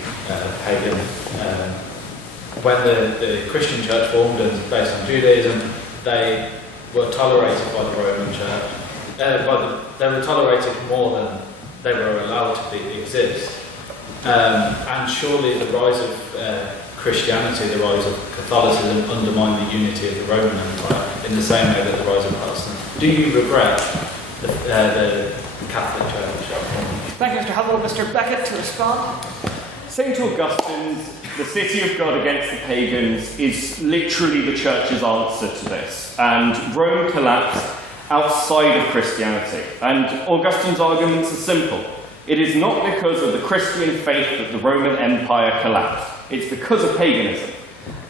pagan, when the Christian church formed and based on Judaism, they were tolerated by the Roman church. They were tolerated more than they were allowed to exist. And surely the rise of Christianity, the rise of Catholicism undermined the unity of the Roman Empire in the same way that the rise of Protestant. Do you regret the Catholic Church? Thank you, Mr. Hubble. Mr. Beckett to respond. St. Augustine's The City of God Against the Pagans is literally the church's answer to this. And Rome collapsed outside of Christianity. And Augustine's arguments are simple. It is not because of the Christian faith that the Roman Empire collapsed. It's because of paganism.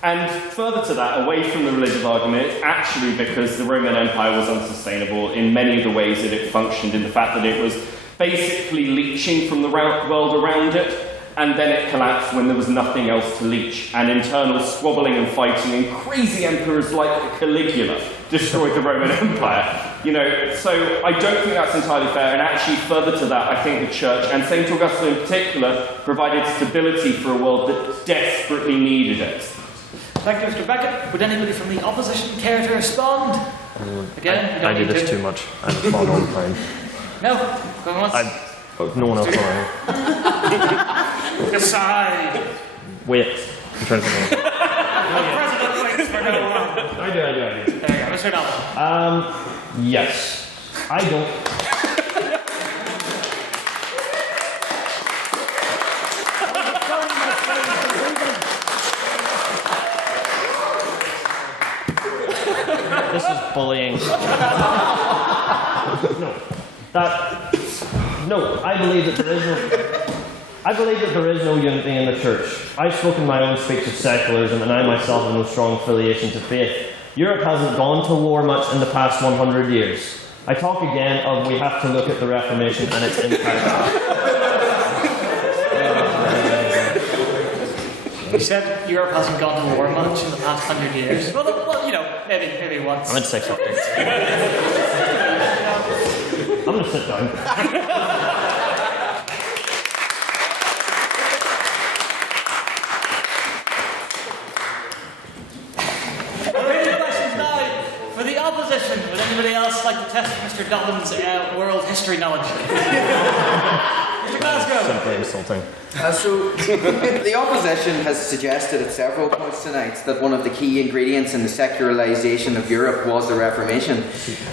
And further to that, away from the religious argument, it's actually because the Roman Empire was unsustainable in many of the ways that it functioned, in the fact that it was basically leeching from the world around it, and then it collapsed when there was nothing else to leech, and internal squabbling and fighting and crazy emperors like Caligula destroyed the Roman Empire. So I don't think that's entirely fair, and actually further to that, I think the church, and St. Augustine in particular, provided stability for a world that desperately needed it. Thank you, Mr. Beckett. Would anybody from the opposition care to respond? Again, I do this too much. I'm fond all the time. No? Going once? No one else around. Decide. Wait. I'm trying to think. The president waits for no one. I do. There you go, Mr. Dolan. Yes. I don't. This is bullying. No, I believe that there is no unity in the church. I've spoken my own speech of secularism, and I myself have no strong affiliation to faith. Europe hasn't gone to war much in the past 100 years. I talk again of we have to look at the Reformation and its impact. You said Europe hasn't gone to war much in the past 100 years. Well, maybe once. I'm at 6 something. I'm going to sit down. Would anybody else like to test Mr. Dolan's world history knowledge? Mr. Glasgow. Simply insulting. So, the opposition has suggested at several points tonight that one of the key ingredients in the secularisation of Europe was the Reformation.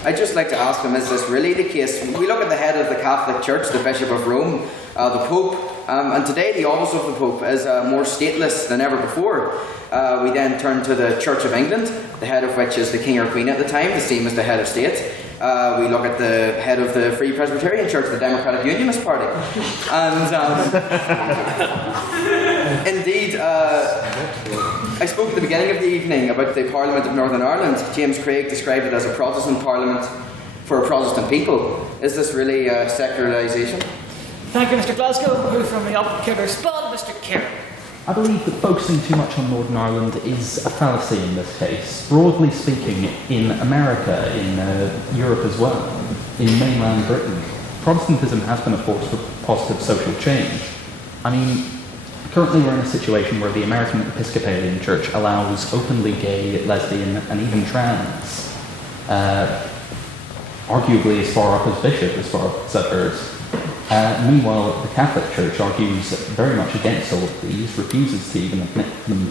I'd just like to ask them, is this really the case? We look at the head of the Catholic Church, the Bishop of Rome, the Pope, and today the office of the Pope is more stateless than ever before. We then turn to the Church of England, the head of which is the King or Queen at the time, the same as the head of state. We look at the head of the Free Presbyterian Church, the Democratic Unionist Party. And indeed, I spoke at the beginning of the evening about the Parliament of Northern Ireland. James Craig described it as a Protestant Parliament for a Protestant people. Is this really secularisation? Thank you, Mr. Glasgow. Who from the opposition respond, Mr. Kerr? I believe that focusing too much on Northern Ireland is a fallacy in this case. Broadly speaking, in America, in Europe as well, in mainland Britain, Protestantism has been a force for positive social change. I mean, currently we're in a situation where the American Episcopalian Church allows openly gay, lesbian, and even trans, arguably as far up as bishop, as far as I've heard. Meanwhile, the Catholic Church argues very much against all of these, refuses to even admit them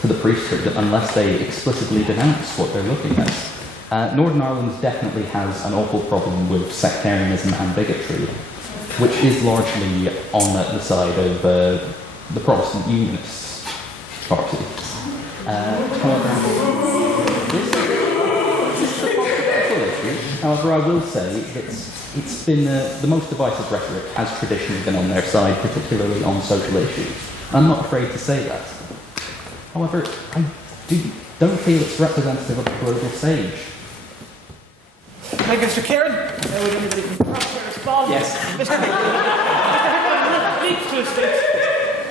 to the priesthood unless they explicitly denounce what they're looking at. Northern Ireland definitely has an awful problem with sectarianism and bigotry, which is largely on the side of the Protestant Unionists Party. However, I will say that it's been the most divisive rhetoric has traditionally been on their side, particularly on social issues. I'm not afraid to say that. However, I don't feel it's representative of the global stage. Thank you, Mr. Kieran. Would anybody from the respond? Yes. Mr. Leaps to his feet.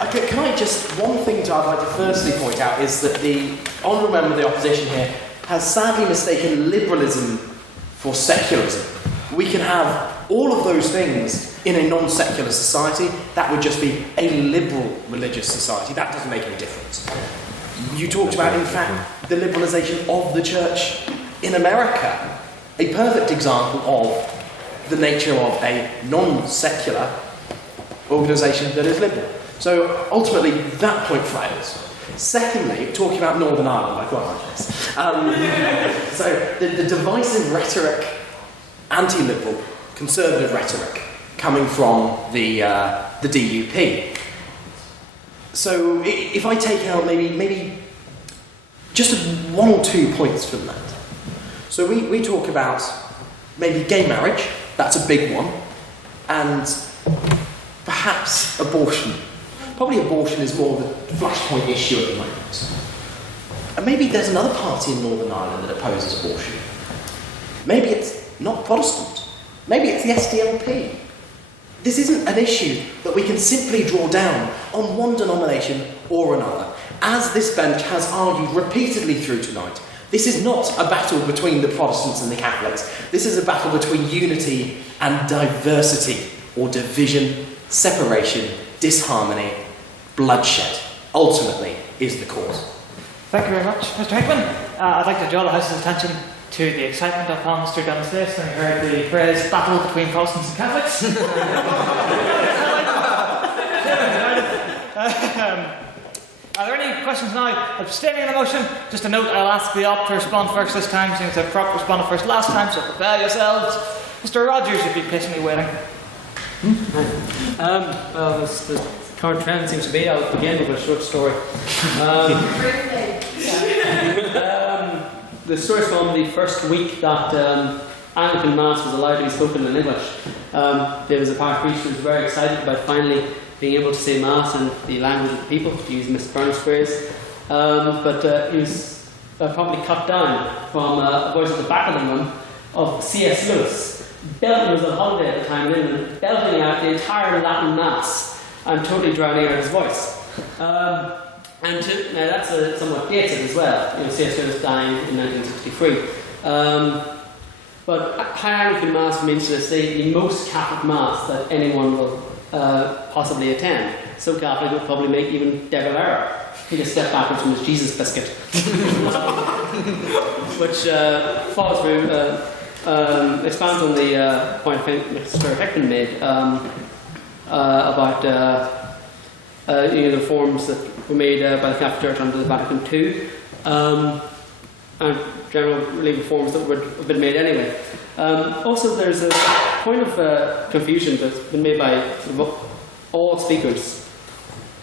Okay, can I just, one thing I'd like to firstly point out is that the honourable member of the opposition here has sadly mistaken liberalism for secularism. We can have all of those things in a non-secular society. That would just be a liberal religious society. That doesn't make any difference. You talked about, in fact, the liberalisation of the church in America. A perfect example of the nature of a non-secular organisation that is liberal. So ultimately, that point fails. Secondly, talking about Northern Ireland, I quite like this. So the divisive rhetoric, anti-liberal, conservative rhetoric coming from the DUP. So if I take out maybe just 1 or 2 points from that. So we talk about maybe gay marriage, that's a big one, and perhaps abortion. Probably abortion is more of a flashpoint issue at the moment. And maybe there's another party in Northern Ireland that opposes abortion. Maybe it's not Protestant. Maybe it's the SDLP. This isn't an issue that we can simply draw down on one denomination or another. As this bench has argued repeatedly through tonight, this is not a battle between the Protestants and the Catholics. This is a battle between unity and diversity, or division, separation, disharmony, bloodshed, ultimately, is the cause. Thank you very much, Mr. Hickman. I'd like to draw the House's attention to the excitement of Mr. Downstairs when he heard the phrase battle between Protestants and Catholics. Are there any questions now? Abstaining on the motion, just a note, I'll ask the op to respond first this time, since the prop responded first last time, so prepare yourselves. Mr. Rogers, you'd be patiently waiting. Well, the current trend seems to be, I'll begin with a short story. The story from the first week that Anglican Mass was allowed to be spoken in English. There was a parish priest who was very excited about finally being able to say Mass in the language of the people, to use Miss Byrne's phrase. But he was probably cut down from a voice at the back of the room of C.S. Lewis. Belton was on holiday at the time in England, belting out the entire Latin Mass and totally drowning out his voice. Now that's somewhat dated as well. You know, C.S. Lewis dying in 1963. But High Anglican Mass remains to this day the most Catholic Mass that anyone will possibly attend. So Catholic would probably make even De Valera take a step backwards from his Jesus biscuit. Which follows through, expands on the point Mr. Hickman made about the reforms that were made by the Catholic Church under the Vatican II, and generally reforms that would have been made anyway. Also, there's a point of confusion that's been made by all speakers,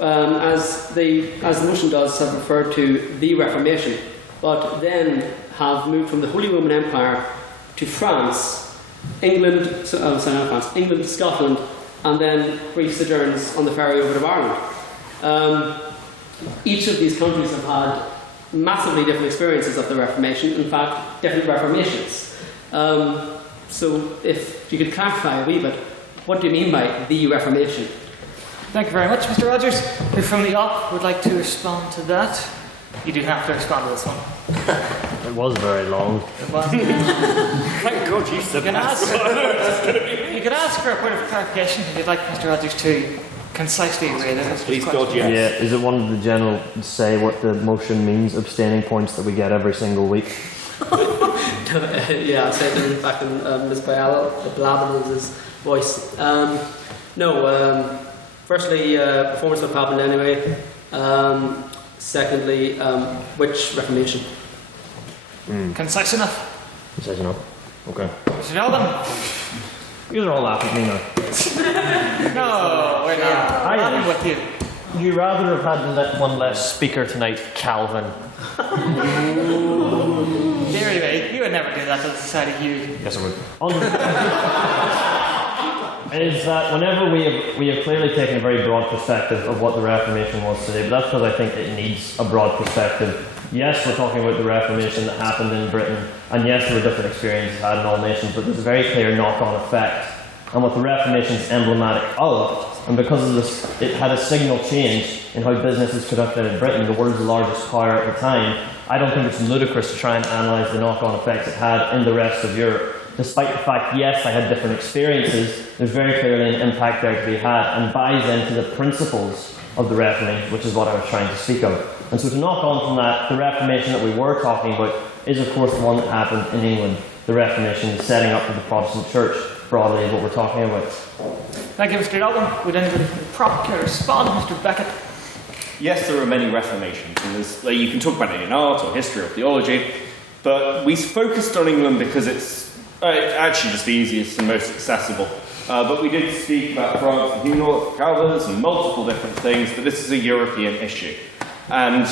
as the motion does have referred to the Reformation, but then have moved from the Holy Roman Empire to France, England, England, Scotland, and then brief sojourns on the ferry over to Ireland. Each of these countries have had massively different experiences of the Reformation, in fact, different reformations. So if you could clarify a wee bit, what do you mean by the Reformation? Thank you very much, Mr. Rogers. Who from the op would like to respond to that? You do have to respond to this one. It was very long. It was. Thank God you said You can ask for a point of clarification if you'd like Mr. Rogers to concisely read it. Please God, yes. Yeah, is it one of the general say what the motion means, abstaining points that we get every single week? Yeah, I said it back in Ms. Blabbing is his voice. Firstly, performance of happened anyway. Secondly, which Reformation? Concise enough. Concise enough. Okay. Mr. Alban. You are all laughing at me now. No, we're not. I'm with you. Would you rather have had one less speaker tonight, Calvin? Deary me, you would never do that to the Society of You. Yes, I would. Is that whenever we have clearly taken a very broad perspective of what the Reformation was today, but that's because I think it needs a broad perspective. Yes, we're talking about the Reformation that happened in Britain, and yes, there were different experiences had in all nations, but there's a very clear knock-on effect. And what the Reformation is emblematic of, and because of this, it had a signal change in how business is conducted in Britain, the world's largest power at the time. I don't think it's ludicrous to try and analyse the knock-on effects it had in the rest of Europe. Despite the fact, yes, I had different experiences, there's very clearly an impact there to be had, and buys into the principles of the Reformation, which is what I was trying to speak of. And so to knock on from that, the Reformation that we were talking about is of course the one that happened in England. The Reformation, the setting up of the Protestant Church, broadly is what we're talking about. Thank you, Mr. Dalton. Would anybody prompt to respond, Mr. Beckett? Yes, there are many reformations, and you can talk about it in art or history or theology, but we focused on England because it's actually just the easiest and most accessible. But we did speak about France and Huguenots, Calvinists, and multiple different things, but this is a European issue. And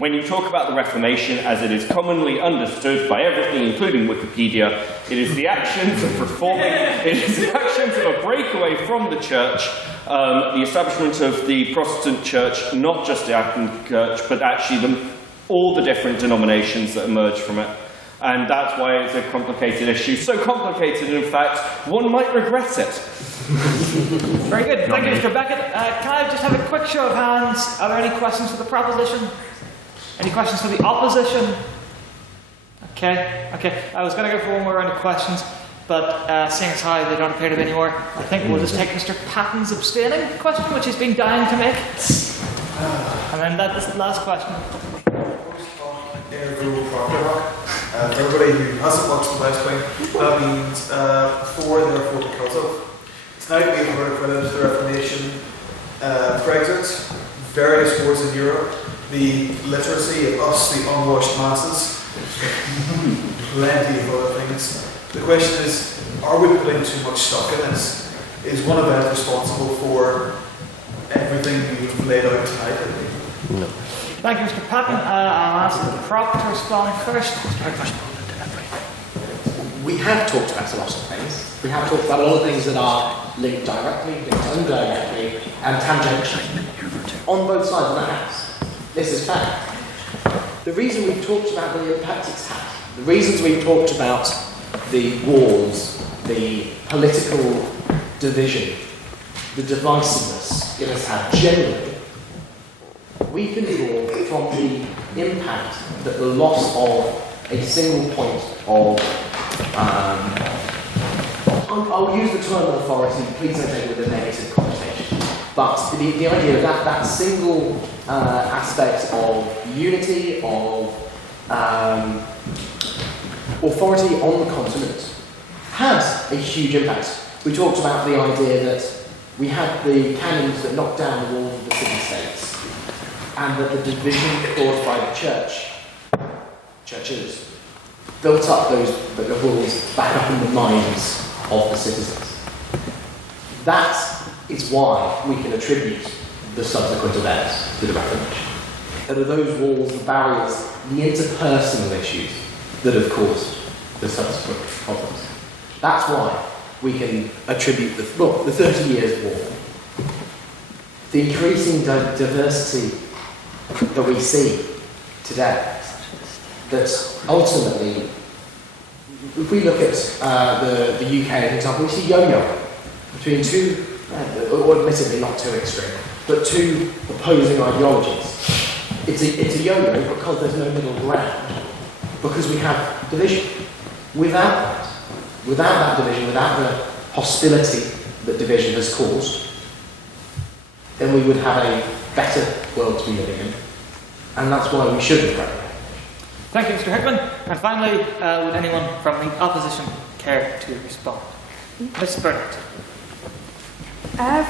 when you talk about the Reformation, as it is commonly understood by everything, including Wikipedia, it is the actions of reforming, it is the actions of a breakaway from the church, the establishment of the Protestant church, not just the Anglican church, but actually all the different denominations that emerge from it. And that's why it's a complicated issue. So complicated, in fact, one might regret it. Very good. Thank you, Mr. Beckett. Can I just have a quick show of hands? Are there any questions for the proposition? Any questions for the opposition? Okay. I was going to go for one more round of questions, but seeing as how they don't appear to be anymore, I think we'll just take Mr. Patton's abstaining question, which he's been dying to make. And then that's the last question. For everybody who hasn't watched the West Wing, that means before and therefore because of. Tonight we have heard the Reformation, Brexit, various wars in Europe, the literacy of us, the unwashed masses, plenty of other things. The question is, are we putting too much stock in this? Is one event responsible for everything we've laid out tonight? No. Thank you, Mr. Patton. I'll ask the prop to respond first. We have talked about a lot of things. We have talked about a lot of things that are linked directly, linked indirectly, and tangentially on both sides of the house. This is fact. The reason we've talked about the impact it's had, the reasons we've talked about the wars, the political division, the divisiveness it has had generally, we can draw from the impact that the loss of a single point of I'll use the term authority, please don't take it with a negative connotation. But the idea of that single aspect of unity, of authority on the continent, had a huge impact. We talked about the idea that we had the cannons that knocked down the walls of the city-states, and that the division caused by the churches, built up those walls back up in the minds of the citizens. That is why we can attribute the subsequent events to the Reformation. That are those walls, the barriers, the interpersonal issues that have caused the subsequent problems. That's why we can attribute the 30 Years' War. The increasing diversity that we see today, that ultimately, if we look at the UK as an example, we see yo-yo between two, or admittedly not too extreme, but two opposing ideologies. It's a yo-yo because there's no middle ground, because we have division. Without that division, without the hostility that division has caused, then we would have a better world to be living in, and that's why we should regret it. Thank you, Mr. Hickman. And finally, would anyone from the opposition care to respond? Ms. Burnett.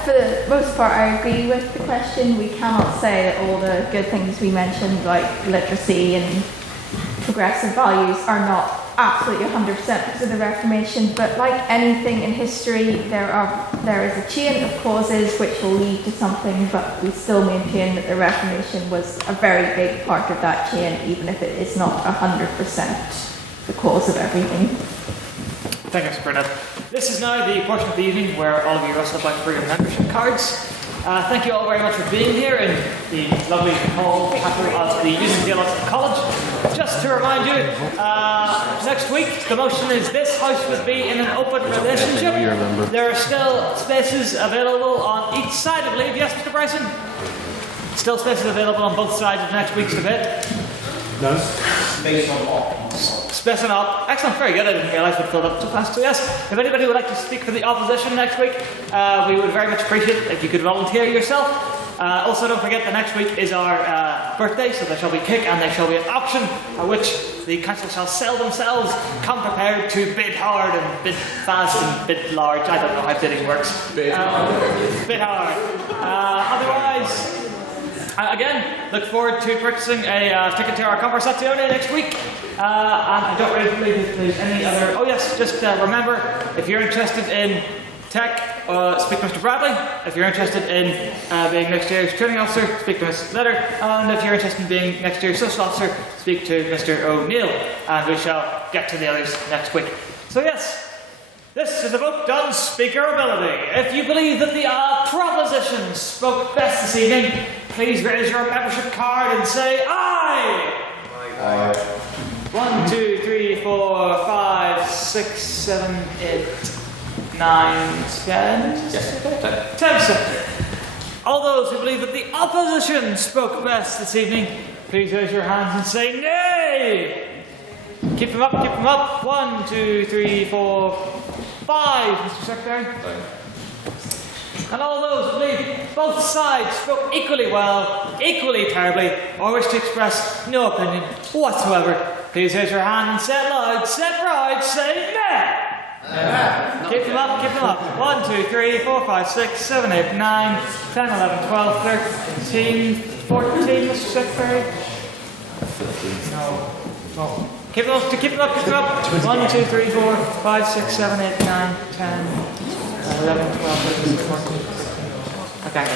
For the most part, I agree with the question. We cannot say that all the good things we mentioned, like literacy and progressive values, are not absolutely 100% because of the Reformation. But like anything in history, there is a chain of causes which will lead to something, but we still maintain that the Reformation was a very big part of that chain, even if it is not 100% the cause of everything. Thank you, Mr. Burnett. This is now the portion of the evening where all of you rustle about for your membership cards. Thank you all very much for being here in the lovely hall capital of the Union Theological College. Just to remind you, next week the motion is this house would be in an open relationship. There are still spaces available on each side, I believe. Yes, Mr. Bryson? Still spaces available on both sides of next week's debate. No. Space on all. Space on all. Excellent, very good. I didn't realise we'd filled up so fast. So yes, if anybody would like to speak for the opposition next week, we would very much appreciate it if you could volunteer yourself. Also, don't forget that next week is our birthday, so there shall be cake and there shall be an auction at which the council shall sell themselves. Come prepared to bid hard and bid fast and bid large. I don't know how bidding works. Bid hard. Otherwise, again, look forward to purchasing a ticket to our Conversazione next week. And I don't really believe that there's any other... Oh yes, just remember, if you're interested in tech, speak to Mr. Bradley. If you're interested in being next year's training officer, speak to Ms. Letter. And if you're interested in being next year's social officer, speak to Mr. O'Neill. And we shall get to the others next week. So yes, this is a vote on speaker ability. If you believe that the proposition spoke best this evening, please raise your membership card and say aye. Aye. 1, 2, 3, 4, 5, 6, 7, 8, 9, 10. 10%. All those who believe that the opposition spoke best this evening, please raise your hands and say nay. Keep them up, keep them up. 1, 2, 3, 4, 5, Mr. Secretary. And all those who believe both sides spoke equally well, equally terribly, or wish to express no opinion whatsoever, please raise your hand and say it loud, say it proud, say nay. Keep them up, keep them up. 1, 2, 3, 4, 5, 6, 7, 8, 9, 10, 11, 12, 13, 14, Mr. Secretary. No. Keep them up, keep them up, keep them up. 1, 2, 3, 4, 5, 6, 7, 8, 9, 10, 11, 12, 13, 14. Okay.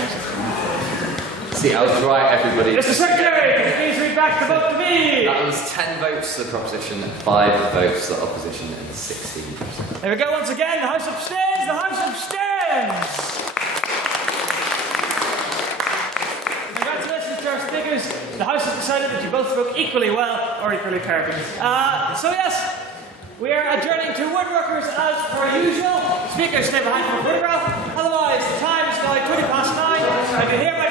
See, I was right, everybody. Mr. Secretary, please read back the vote to me. That was 10 votes for the proposition, 5 votes for the opposition, and 16%. There we go once again. The House abstains. The House abstains. Congratulations to our speakers. The House has decided that you both spoke equally well or equally terribly. So yes, we are adjourning to woodworkers as per usual. Speakers stay behind for a photograph. Otherwise, the time is now 9:20. I can hear my